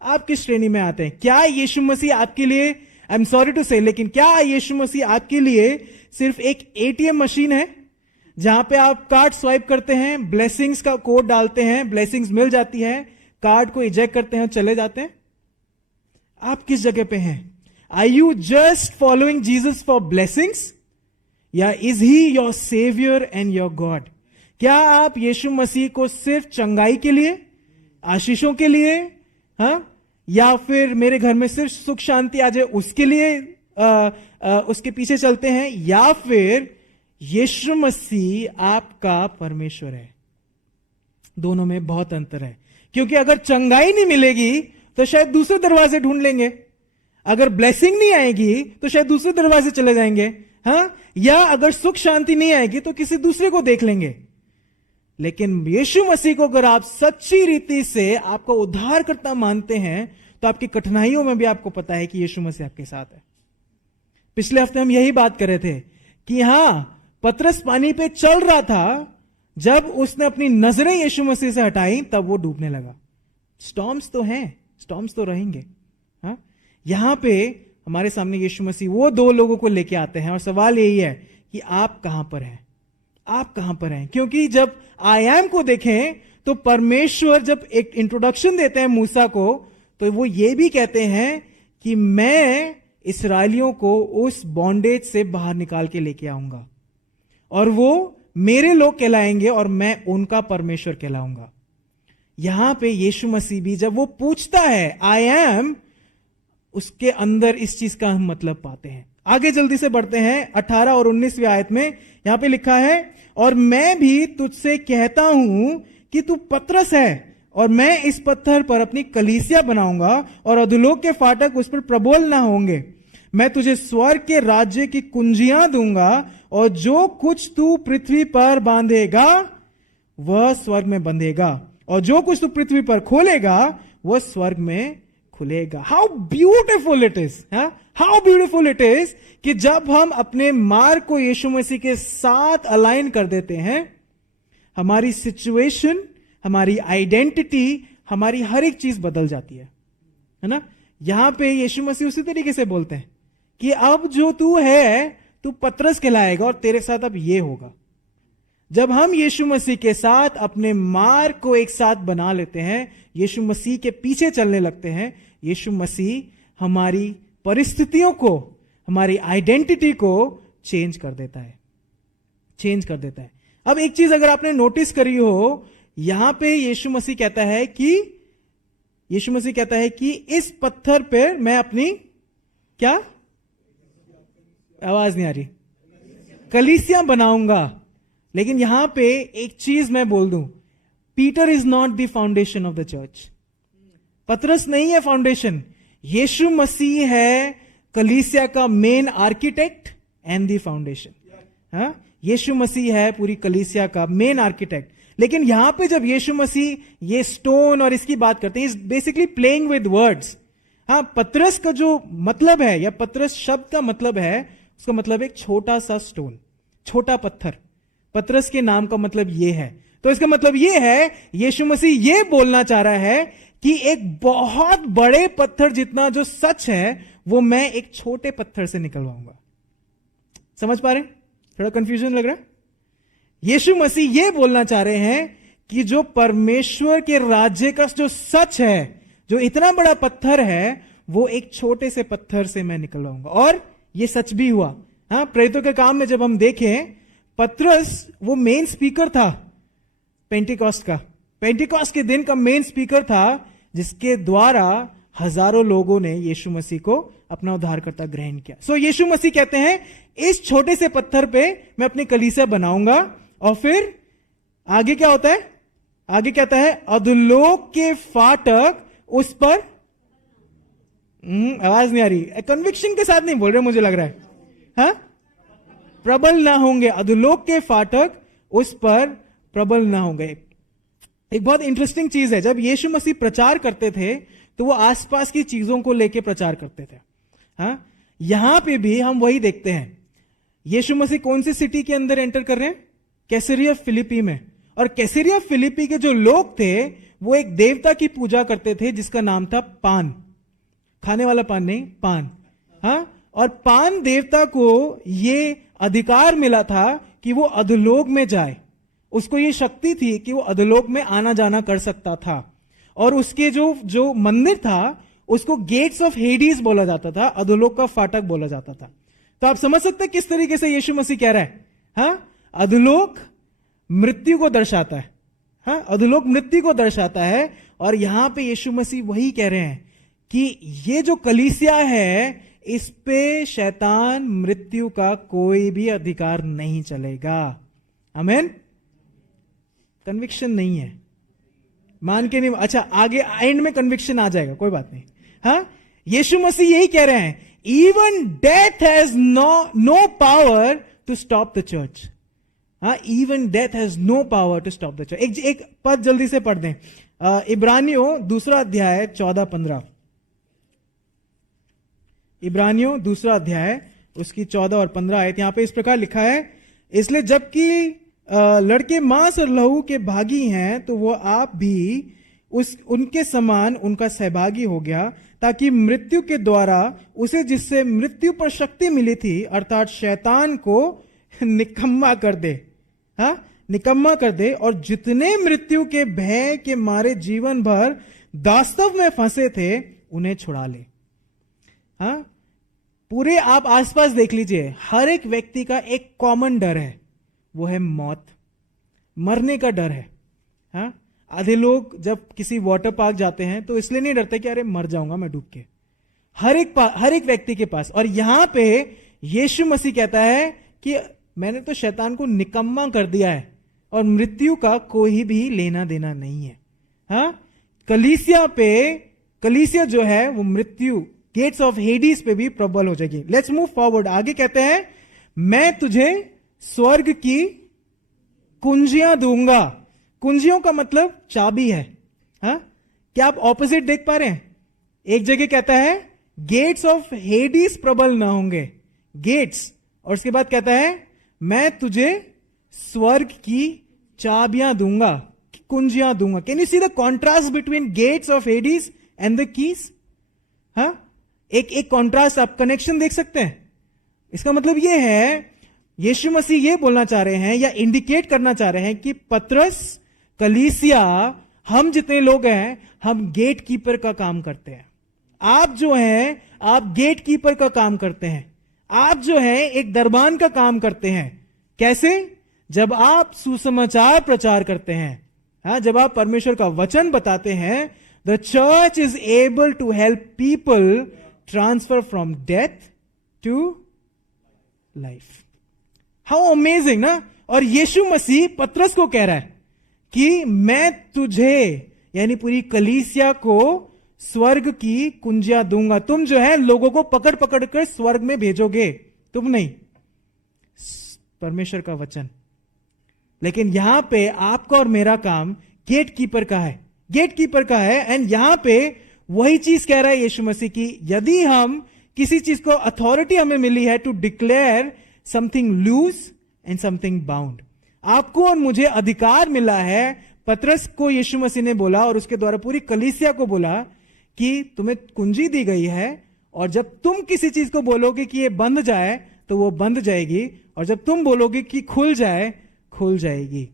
आप किस श्रेणी में आते हैं? क्या यीशु मसीह आपके लिए, आई एम सॉरी टू से, लेकिन क्या यीशु मसीह आपके लिए सिर्फ एक एटीएम मशीन है जहां पे आप कार्ड स्वाइप करते हैं, ब्लेसिंग्स का कोड डालते हैं, ब्लेसिंग्स मिल जाती है, कार्ड को इजेक्ट करते हैं और चले जाते हैं? आप किस जगह पे हैं? Are you just following Jesus for blessings, या is he your saviour and your God? क्या आप यीशु मसीह को सिर्फ चंगाई के लिए, आशीषों के लिए, या फिर मेरे घर में सिर्फ सुख शांति आ जाए उसके लिए उसके पीछे चलते हैं, या फिर यीशु मसीह आपका परमेश्वर है? दोनों में बहुत अंतर है, क्योंकि अगर चंगाई नहीं मिलेगी तो शायद दूसरे दरवाजे ढूंढ लेंगे, अगर ब्लेसिंग नहीं आएगी तो शायद दूसरे दरवाजे चले जाएंगे, या अगर सुख शांति नहीं आएगी तो किसी दूसरे को देख लेंगे। लेकिन यीशु मसीह को अगर आप सच्ची रीति से आपको उद्धारकर्ता मानते हैं तो आपकी कठिनाइयों में भी आपको पता है कि यीशु मसीह आपके साथ है। पिछले हफ्ते हम यही बात कर रहे थे कि पतरस पानी पे चल रहा था, जब उसने अपनी नजरें यीशु मसीह से हटाई तब वो डूबने लगा। स्टॉर्म्स तो हैं, स्टॉर्म्स तो रहेंगे। यहां पे हमारे सामने यीशु मसीह वो दो लोगों को लेके आते हैं, और सवाल यही है कि आप कहां पर हैं? आप कहां पर हैं? क्योंकि जब आई एम को देखें तो परमेश्वर जब एक इंट्रोडक्शन देते हैं मूसा को, तो वो ये भी कहते हैं कि मैं इस्राएलियों को उस बॉन्डेज से बाहर निकाल के लेके आऊंगा, और वो मेरे लोग कहलाएंगे और मैं उनका परमेश्वर कहलाऊंगा। यहां पे यीशु मसीह भी जब वो पूछता है आई एम, उसके अंदर इस चीज का हम मतलब पाते हैं। आगे जल्दी से बढ़ते हैं 18 और 19वीं आयत में। यहां पे लिखा है, और मैं भी तुझसे कहता हूं कि तू पतरस है, और मैं इस पत्थर पर अपनी कलीसिया बनाऊंगा, और अधोलोक के फाटक उस पर प्रबल ना होंगे। मैं तुझे स्वर्ग के राज्य की कुंजियां दूंगा, और जो कुछ तू पृथ्वी पर बांधेगा वह स्वर्ग में बंधेगा, और जो कुछ तू पृथ्वी पर खोलेगा वह स्वर्ग में खुलेगा। How beautiful it is, how beautiful it is कि जब हम अपने मार्ग को यीशु मसीह के साथ अलाइन कर देते हैं, हमारी सिचुएशन, हमारी आइडेंटिटी, हमारी हर एक चीज बदल जाती है ना। यहां पे यीशु मसीह उसी तरीके से बोलते हैं कि अब जो तू है, तू पतरस कहलाएगा और तेरे साथ अब ये होगा। जब हम यीशु मसीह के साथ अपने मार्ग को एक साथ बना लेते हैं, यीशु मसीह के पीछे चलने लगते हैं, यीशु मसीह हमारी परिस्थितियों को, हमारी आइडेंटिटी को चेंज कर देता है, चेंज कर देता है। अब एक चीज अगर आपने नोटिस करी हो, यहां पे यीशु मसीह कहता है कि इस पत्थर पर मैं अपनी, क्या आवाज नहीं आ रही, कलीसिया बनाऊंगा। लेकिन यहां पे एक चीज मैं बोल दूं, Peter is not the foundation of the church. पतरस नहीं है फाउंडेशन, यीशु मसीह है कलीसिया का main architect and the foundation. हाँ, यीशु मसीह है पूरी कलीसिया का मेन आर्किटेक्ट। लेकिन यहां पे जब यीशु मसीह ये स्टोन और इसकी बात करते हैं, is basically playing with words. हाँ, पतरस का जो मतलब है, या पतरस शब्द का मतलब है, उसका मतलब एक छोटा सा स्टोन, छोटा पत्थर। पतरस के नाम का मतलब ये है। तो इसका मतलब ये है, यीशु मसीह ये बोलना चाह रहा है कि एक बहुत बड़े पत्थर जितना जो सच है, वो मैं एक छोटे पत्थर से निकलवाऊंगा। समझ पा रहे हैं? थोड़ा कंफ्यूजन लग रहा है? यीशु मसीह ये बोलना चाह रहे हैं कि जो परमेश्वर के राज्य का जो सच है, जो इतना बड़ा पत्थर है, वो एक छोटे से पत्थर से मैं निकलवाऊंगा। और ये सच भी हुआ। हाँ, प्रेरितों के काम में जब हम देखें, पतरस वो मेन स्पीकर था पेंटिकॉस्ट का, पेंटिकॉस्ट के दिन का मेन स्पीकर था, जिसके द्वारा हजारों लोगों ने यीशु मसीह को अपना उद्धारकर्ता ग्रहण किया। सो यीशु मसीह कहते हैं, इस छोटे से पत्थर पे मैं अपनी कलीसिया बनाऊंगा। और फिर आगे क्या होता है? आगे कहता है, अधोलोक के फाटक उस पर, आवाज नहीं आ रही, कन्विक्शन के साथ नहीं बोल रहे, मुझे लग रहा है, हाँ, प्रबल ना होंगे। अधोलोक के फाटक उस पर प्रबल ना होंगे। एक बहुत इंटरेस्टिंग चीज है, जब यीशु मसीह प्रचार करते थे तो वो आसपास की चीजों को लेके प्रचार करते थे। हाँ, यहां पे भी हम वही देखते हैं। यीशु मसीह कौन सी सिटी के अंदर एंटर कर रहे हैं? कैसरिया फिलिपी में। और कैसरिया फिलिपी के जो लोग थे, वो एक देवता की पूजा करते थे जिसका नाम था पान। खाने वाला पान नहीं, पान। हाँ, और पान देवता को ये अधिकार मिला था कि वो अधोलोक में जाए। उसको ये शक्ति थी कि वो अधोलोक में आना जाना कर सकता था। और उसके जो मंदिर था, उसको गेट्स ऑफ हेडीज बोला जाता था, अधोलोक का फाटक बोला जाता था। तो आप समझ सकते हैं किस तरीके से यीशु मसीह कह रहा है। हाँ, अधोलोक मृत्यु को दर्शाता है। हाँ, अधोलोक मृत्यु को दर्शाता है। और यहां पे यीशु मसीह वही कह रहे हैं कि ये जो कलीसिया है, इस पे शैतान मृत्यु का कोई भी अधिकार नहीं चलेगा। आमीन। कन्विक्शन नहीं है, मान के नहीं। अच्छा, आगे एंड में कन्विक्शन आ जाएगा, कोई बात नहीं। हाँ, यीशु मसीह यही कह रहे हैं, even death has no power to stop the church. हाँ, even death has no power to stop the church. एक पद जल्दी से पढ़ दें, इब्रानियों 2 अध्याय 14-15। इब्रानियों 2 अध्याय उसकी 14 और 15 आयत। यहां पे इस प्रकार लिखा है, इसलिए जबकि लड़के मांस और लहू के भागी हैं, तो वो आप भी उनके समान उनका सहभागी हो गया, ताकि मृत्यु के द्वारा उसे जिससे मृत्यु पर शक्ति मिली थी, अर्थात शैतान को निकम्मा कर दे। हाँ, निकम्मा कर दे। और जितने मृत्यु के भय के मारे जीवन भर दास्तव में फंसे थे, उन्हें छुड़ा ले। हाँ, पूरे आप आसपास देख लीजिए, हर एक व्यक्ति का एक कॉमन डर है, वो है मौत, मरने का डर है। हाँ, आधे लोग जब किसी वाटर पार्क जाते हैं तो इसलिए नहीं डरते कि अरे मर जाऊंगा मैं डूब के। हर एक व्यक्ति के पास। और यहां पे यीशु मसीह कहता है कि मैंने तो शैतान को निकम्मा कर दिया है और मृत्यु का कोई भी लेना देना नहीं है। हाँ, कलीसिया जो है वो मृत्यु, गेट्स ऑफ हेडीज पे भी प्रबल हो जाएगी। Let's move forward. आगे कहते हैं, मैं तुझे स्वर्ग की कुंजियां दूंगा। कुंजियों का मतलब चाबी है। हाँ, क्या आप ऑपोजिट देख पा रहे हैं? एक जगह कहता है गेट्स ऑफ हेडीज प्रबल ना होंगे, गेट्स, और उसके बाद कहता है मैं तुझे स्वर्ग की चाबियां दूंगा, कुंजियां दूंगा। Can you see the contrast between gates of Hades and the keys? हाँ, एक कॉन्ट्रास्ट, आप कनेक्शन देख सकते हैं। इसका मतलब यह है यीशु मसीह ये बोलना चाह रहे हैं या इंडिकेट करना चाह रहे हैं कि पतरस, कलीसिया, हम जितने लोग हैं, हम गेट कीपर का काम करते हैं। आप जो हैं, आप गेट कीपर का काम करते हैं। आप जो है एक दरबान का काम करते हैं। कैसे? जब आप सुसमाचार प्रचार करते हैं, जब आप परमेश्वर का वचन बताते हैं, the church is able to help people transfer from death to life. How amazing ना। और यीशु मसीह पतरस को कह रहा है कि मैं तुझे, यानी पूरी कलीसिया को, स्वर्ग की कुंजियां दूंगा। तुम जो है लोगों को पकड़ पकड़ कर स्वर्ग में भेजोगे, तुम नहीं, परमेश्वर का वचन। लेकिन यहां पे आपका और मेरा काम गेट कीपर का है, गेट कीपर का है। एंड यहां पे वही चीज कह रहा है यीशु मसीह की, यदि हम किसी चीज को, अथॉरिटी हमें मिली है to declare something loose and something bound. आपको और मुझे अधिकार मिला है। पतरस को यीशु मसीह ने बोला और उसके द्वारा पूरी कलीसिया को बोला कि तुम्हें कुंजी दी गई है, और जब तुम किसी चीज को बोलोगे कि ये बंद जाए तो वो बंद जाएगी, और जब तुम बोलोगे कि खुल जाए, खुल जाएगी।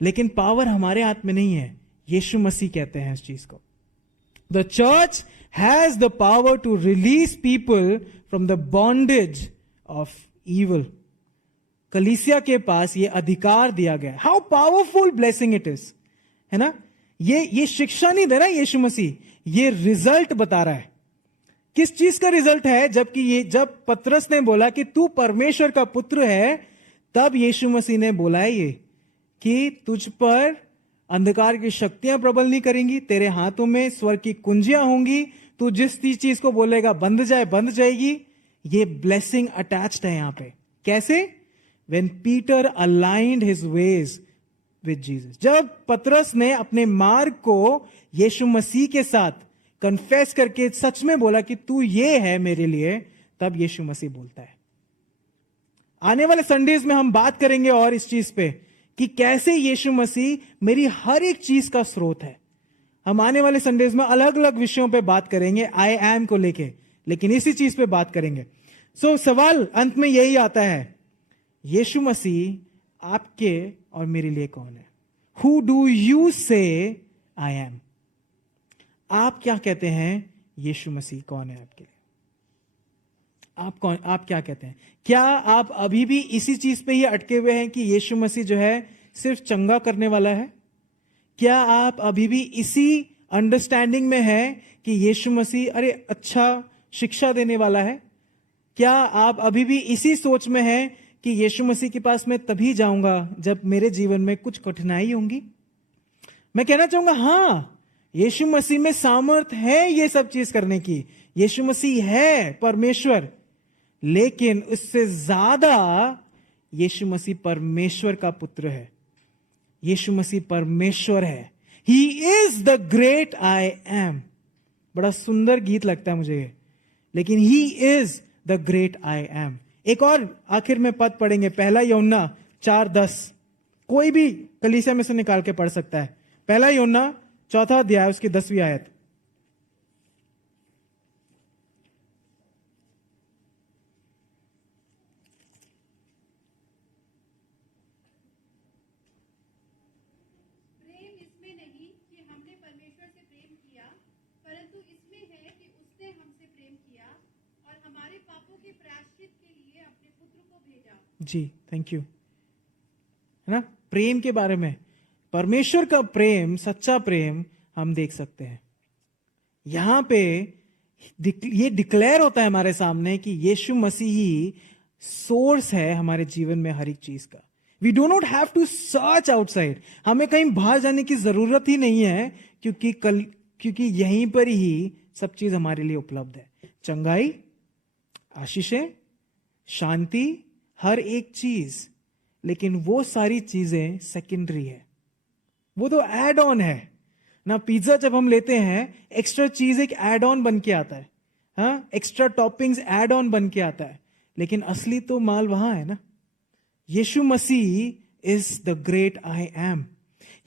लेकिन पावर हमारे हाथ में नहीं है, यीशु मसीह कहते हैं इस चीज को। The church has the power to release people from the bondage of evil. कलीसिया के पास ये अधिकार दिया गया। How powerful blessing it is, है ना। ये शिक्षा नहीं दे रहा यीशु मसीह, ये रिजल्ट बता रहा है। किस चीज का रिजल्ट है? जब पतरस ने बोला कि तू परमेश्वर का पुत्र है, तब यीशु मसीह ने बोला है ये कि तुझ पर अंधकार की शक्तियां प्रबल नहीं करेंगी, तेरे हाथों में स्वर्ग की कुंजियां होंगी, तू जिस चीज को बोलेगा बंद जाए, बंद जाएगी। ये ब्लेसिंग अटैच्ड है यहां पे। कैसे? When Peter aligned his ways with Jesus. जब पतरस ने अपने मार्ग को यीशु मसीह के साथ कन्फेस करके सच में बोला कि तू ये है मेरे लिए, तब यीशु मसीह बोलता है। आने वाले संडेज में हम बात करेंगे और इस चीज पे कि कैसे यीशु मसीह मेरी हर एक चीज का स्रोत है। हम आने वाले संडेज में अलग अलग विषयों पे बात करेंगे, आई एम को लेके, लेकिन इसी चीज पे बात करेंगे। सो सवाल अंत में यही आता है, यीशु मसीह आपके और मेरे लिए कौन है? हु डू यू से आई एम? आप क्या कहते हैं यीशु मसीह कौन है आपके लिए? आप क्या कहते हैं? क्या आप अभी भी इसी चीज पे ही अटके हुए हैं कि यीशु मसीह जो है सिर्फ चंगा करने वाला है? क्या आप अभी भी इसी अंडरस्टैंडिंग में है कि यीशु मसीह अरे अच्छा शिक्षा देने वाला है? क्या आप अभी भी इसी सोच में हैं कि यीशु मसीह के पास मैं तभी जाऊंगा जब मेरे जीवन में कुछ कठिनाई होंगी? मैं कहना चाहूंगा हां, यीशु मसीह में सामर्थ है ये सब चीज करने की। यीशु मसीह है परमेश्वर, लेकिन उससे ज्यादा यीशु मसीह परमेश्वर का पुत्र है। यीशु मसीह परमेश्वर है। ही is the great I M. बड़ा सुंदर गीत लगता है मुझे, लेकिन ही is the great I M. एक और आखिर में पद पढ़ेंगे, 1 यूहन्ना 4:10। कोई भी कलीसिया में से निकाल के पढ़ सकता है। 1 यूहन्ना 4 अध्याय उसकी 10वीं आयत। प्रेम इसमें नहीं कि हमने परमेश्वर से प्रेम किया, परंतु इसमें है कि उसने हमसे प्रेम किया और हमारे पापों के प्रायश्चित के लिए अपने पुत्र को भेजा। जी, थैंक यू। है ना, प्रेम के बारे में, परमेश्वर का प्रेम, सच्चा प्रेम हम देख सकते हैं। यहां पे ये डिक्लेयर होता है हमारे सामने कि यीशु मसीह ही सोर्स है हमारे जीवन में हर एक चीज का। We do not have to search outside. हमें कहीं बाहर जाने की जरूरत ही नहीं है, क्योंकि यहीं पर ही सब चीज हमारे लिए उपलब्ध है। चंगाई, आशीषें, शांति, हर एक चीज। लेकिन वो सारी चीजें सेकेंडरी है, वो तो एड ऑन है ना। पिज्जा जब हम लेते हैं, एक्स्ट्रा चीज एक एड ऑन बन के आता है, हाँ, एक्स्ट्रा टॉपिंग्स एड ऑन बन के आता है, लेकिन असली तो माल वहां है ना। यीशु मसीह is the great I am.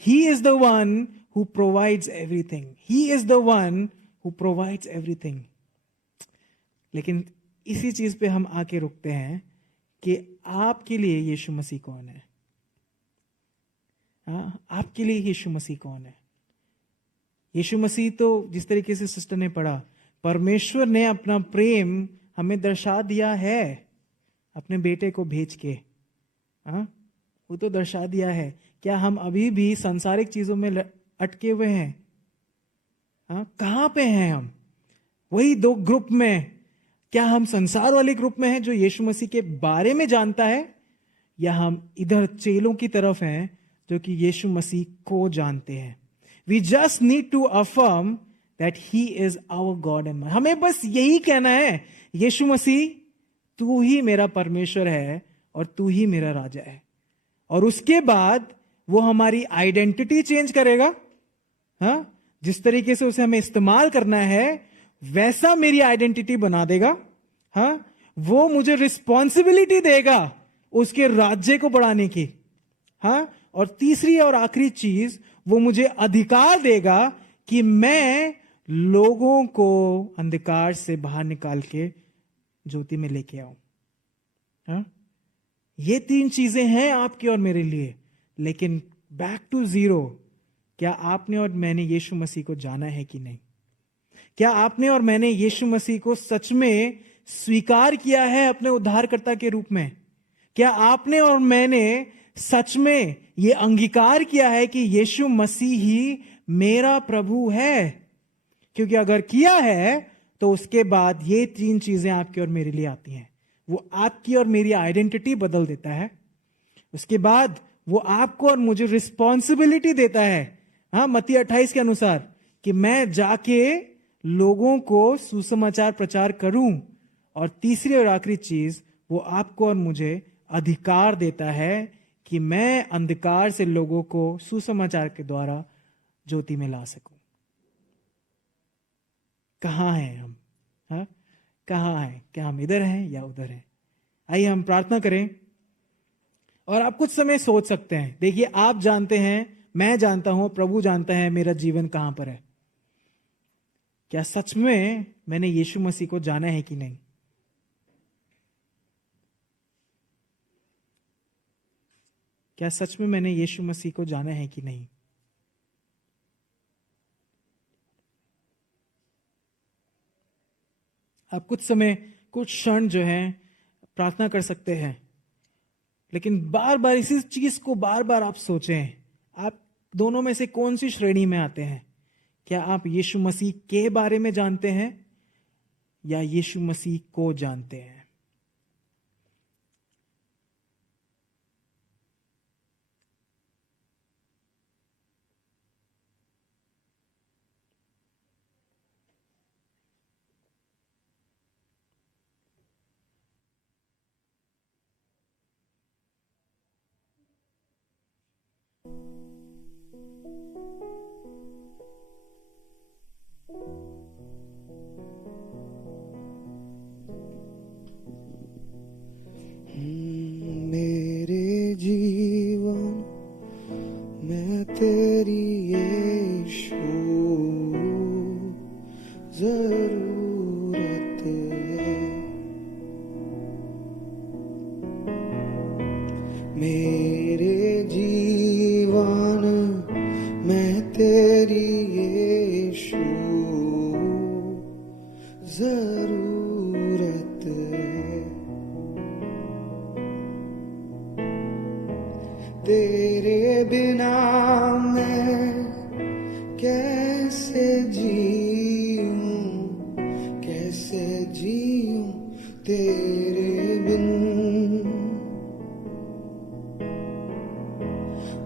He is the one who provides everything. He is the one who provides everything. लेकिन इसी चीज पे हम आके रुकते हैं कि आपके लिए यीशु मसीह कौन है। आपके लिए यीशु मसीह कौन है। यीशु मसीह तो जिस तरीके से सिस्टर ने पढ़ा, परमेश्वर ने अपना प्रेम हमें दर्शा दिया है अपने बेटे को भेज के। वो तो दर्शा दिया है। क्या हम अभी भी सांसारिक चीजों में अटके हुए हैं? कहां पे हैं हम? वही दो ग्रुप में। क्या हम संसार वाले ग्रुप में हैं जो यीशु मसीह के बारे में जानता है, या हम इधर चेलों की तरफ हैं जो कि यीशु मसीह को जानते हैं? We just need to affirm that he is our God and my. हमें बस यही कहना है, यीशु मसीह तू ही मेरा परमेश्वर है और तू ही मेरा राजा है। और उसके बाद वो हमारी आइडेंटिटी चेंज करेगा। जिस तरीके से उसे हमें इस्तेमाल करना है वैसा मेरी आइडेंटिटी बना देगा। वो मुझे रिस्पॉन्सिबिलिटी देगा उसके राज्य को बढ़ाने की। और तीसरी और आखिरी चीज, वो मुझे अधिकार देगा कि मैं लोगों को अंधकार से बाहर निकाल के ज्योति में लेके आऊं। ये तीन चीजें हैं आपके और मेरे लिए। लेकिन बैक टू जीरो, क्या आपने और मैंने यीशु मसीह को जाना है कि नहीं? क्या आपने और मैंने यीशु मसीह को सच में स्वीकार किया है अपने उद्धारकर्ता के रूप में? क्या आपने और मैंने सच में ये अंगीकार किया है कि यीशु मसीह ही मेरा प्रभु है? क्योंकि अगर किया है तो उसके बाद ये तीन चीजें आपकी और मेरे लिए आती हैं। वो आपकी और मेरी आइडेंटिटी बदल देता है। उसके बाद वो आपको और मुझे रिस्पॉन्सिबिलिटी देता है, मत्ती 28 के अनुसार, कि मैं जाके लोगों को सुसमाचार प्रचार करूं। और तीसरी और आखिरी चीज, वो आपको और मुझे अधिकार देता है कि मैं अंधकार से लोगों को सुसमाचार के द्वारा ज्योति में ला सकूं। कहां हैं हम? कहां हैं? क्या हम इधर हैं या उधर हैं? आइए हम प्रार्थना करें। और आप कुछ समय सोच सकते हैं। देखिए, आप जानते हैं, मैं जानता हूं, प्रभु जानता है मेरा जीवन कहां पर है। क्या सच में मैंने यीशु मसीह को जाना है कि नहीं? क्या सच में मैंने यीशु मसीह को जाना है कि नहीं? आप कुछ समय, कुछ क्षण जो है प्रार्थना कर सकते हैं। लेकिन बार बार इसी चीज को बार बार आप सोचें, आप दोनों में से कौन सी श्रेणी में आते हैं? क्या आप यीशु मसीह के बारे में जानते हैं या यीशु मसीह को जानते हैं? मेरे जीवन में तेरी यीशु जरूरत है। मेरे जीवन में तेरी यीशु जरूरत है। तेरे बिना मैं कैसे जीऊं, कैसे जीऊं तेरे बिन।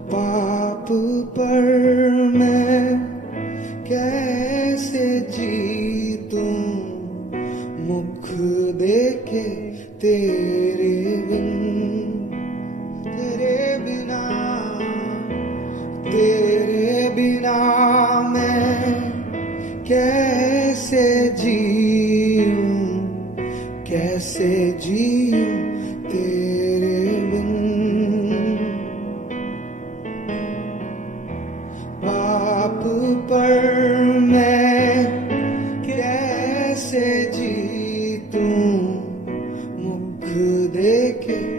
पाप पर मैं कैसे जीतूं, मुख देखे तेरे बिन। तेरे बिना मैं कैसे जीऊं, कैसे जीऊं तेरे बिन। पाप पर मैं कैसे जीतूं, मुख देखे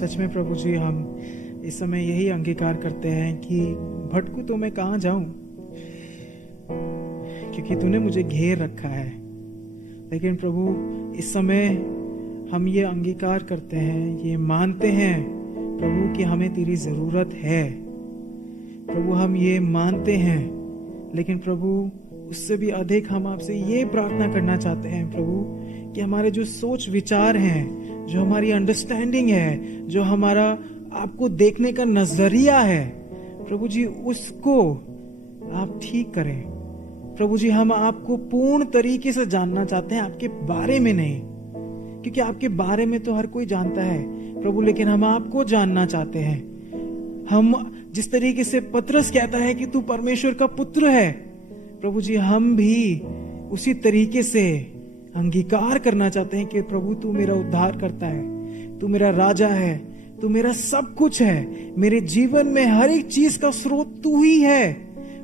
सच में प्रभु जी, हम इस समय यही अंगीकार करते हैं कि भटकू तो मैं कहाँ जाऊं, क्योंकि तूने मुझे घेर रखा है। लेकिन प्रभु, इस समय हम ये अंगीकार करते हैं, ये मानते हैं प्रभु कि हमें तेरी जरूरत है। प्रभु, हम ये मानते हैं, लेकिन प्रभु उससे भी अधिक हम आपसे ये प्रार्थना करना चाहते हैं प्रभु कि हमारे जो सोच विचार हैं, जो हमारी अंडरस्टैंडिंग है, जो हमारा आपको देखने का नजरिया है प्रभु जी, उसको आप ठीक करें। प्रभु जी, हम आपको पूर्ण तरीके से जानना चाहते हैं, आपके बारे में नहीं, क्योंकि आपके बारे में तो हर कोई जानता है प्रभु, लेकिन हम आपको जानना चाहते हैं। हम जिस तरीके से पतरस कहता है कि तू परमेश्वर का पुत्र है प्रभु जी, हम भी उसी तरीके से अंगीकार करना चाहते हैं कि प्रभु तू मेरा उद्धार करता है, तू मेरा राजा है, तू मेरा सब कुछ है, मेरे जीवन में हर एक चीज का स्रोत तू ही है।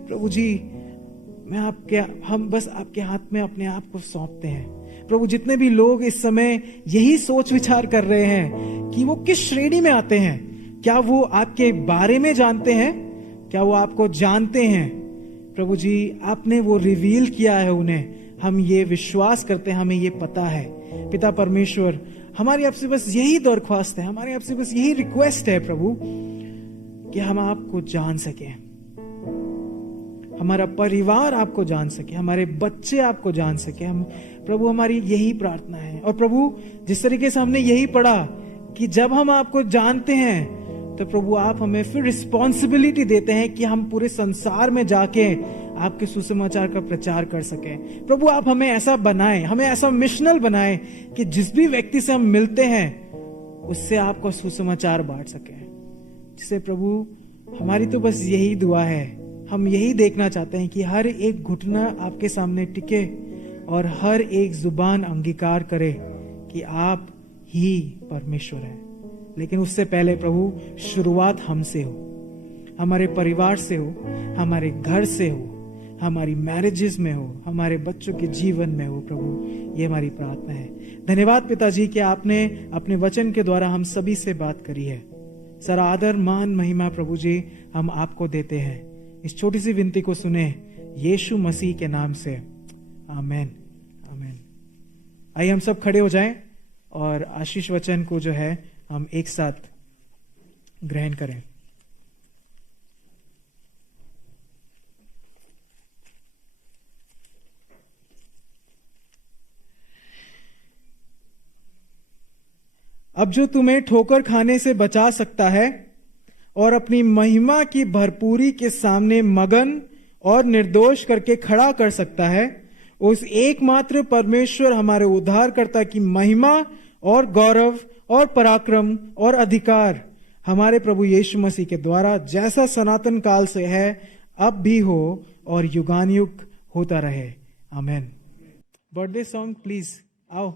प्रभु जी, हम बस आपके हाथ में अपने आप को सौंपते हैं। प्रभु, जितने भी लोग इस समय यही सोच विचार कर रहे हैं कि वो किस श्रेणी में आते हैं, क्या वो आपके बारे में जानते हैं, क्या वो आपको जानते हैं प्रभु जी, आपने वो रिवील किया है उन्हें, हम ये विश्वास करते हैं, हमें ये पता है। पिता परमेश्वर, हमारी आपसे बस यही दरख्वास्त है, हमारे आपसे बस यही रिक्वेस्ट है प्रभु कि हम आपको जान सके, हमारा परिवार आपको जान सके, हमारे बच्चे आपको जान सके। हम प्रभु, हमारी यही प्रार्थना है। और प्रभु, जिस तरीके से हमने यही पढ़ा कि जब हम आपको जानते हैं तो प्रभु आप हमें फिर रिस्पॉन्सिबिलिटी देते हैं कि हम पूरे संसार में जाके आपके सुसमाचार का प्रचार कर सकें। प्रभु, आप हमें ऐसा बनाएं, हमें ऐसा मिशनल बनाएं कि जिस भी व्यक्ति से हम मिलते हैं उससे आपका सुसमाचार बांट सकें। जिससे प्रभु, हमारी तो बस यही दुआ है, हम यही देखना चाहते हैं कि हर एक घुटना आपके सामने टिके और हर एक जुबान अंगीकार करे कि आप ही परमेश्वर हैं। लेकिन उससे पहले प्रभु, शुरुआत हमसे हो, हमारे परिवार से हो, हमारे घर से हो, हमारी मैरिजेस में हो, हमारे बच्चों के जीवन में हो प्रभु, ये हमारी प्रार्थना है। धन्यवाद पिताजी कि आपने अपने वचन के द्वारा हम सभी से बात करी है। सारा आदर, मान, महिमा प्रभु जी हम आपको देते हैं। इस छोटी सी विनती को सुने यीशु मसीह के नाम से, आमेन, आमेन। आइए हम सब खड़े हो जाएं और आशीष वचन को जो है हम एक साथ ग्रहण करें। अब जो तुम्हें ठोकर खाने से बचा सकता है और अपनी महिमा की भरपूरी के सामने मगन और निर्दोष करके खड़ा कर सकता है, उस एकमात्र परमेश्वर हमारे उद्धारकर्ता की महिमा और गौरव और पराक्रम और अधिकार हमारे प्रभु यीशु मसीह के द्वारा जैसा सनातन काल से है, अब भी हो और युगानुयुग होता रहे। आमेन। बर्थडे सॉन्ग प्लीज आओ।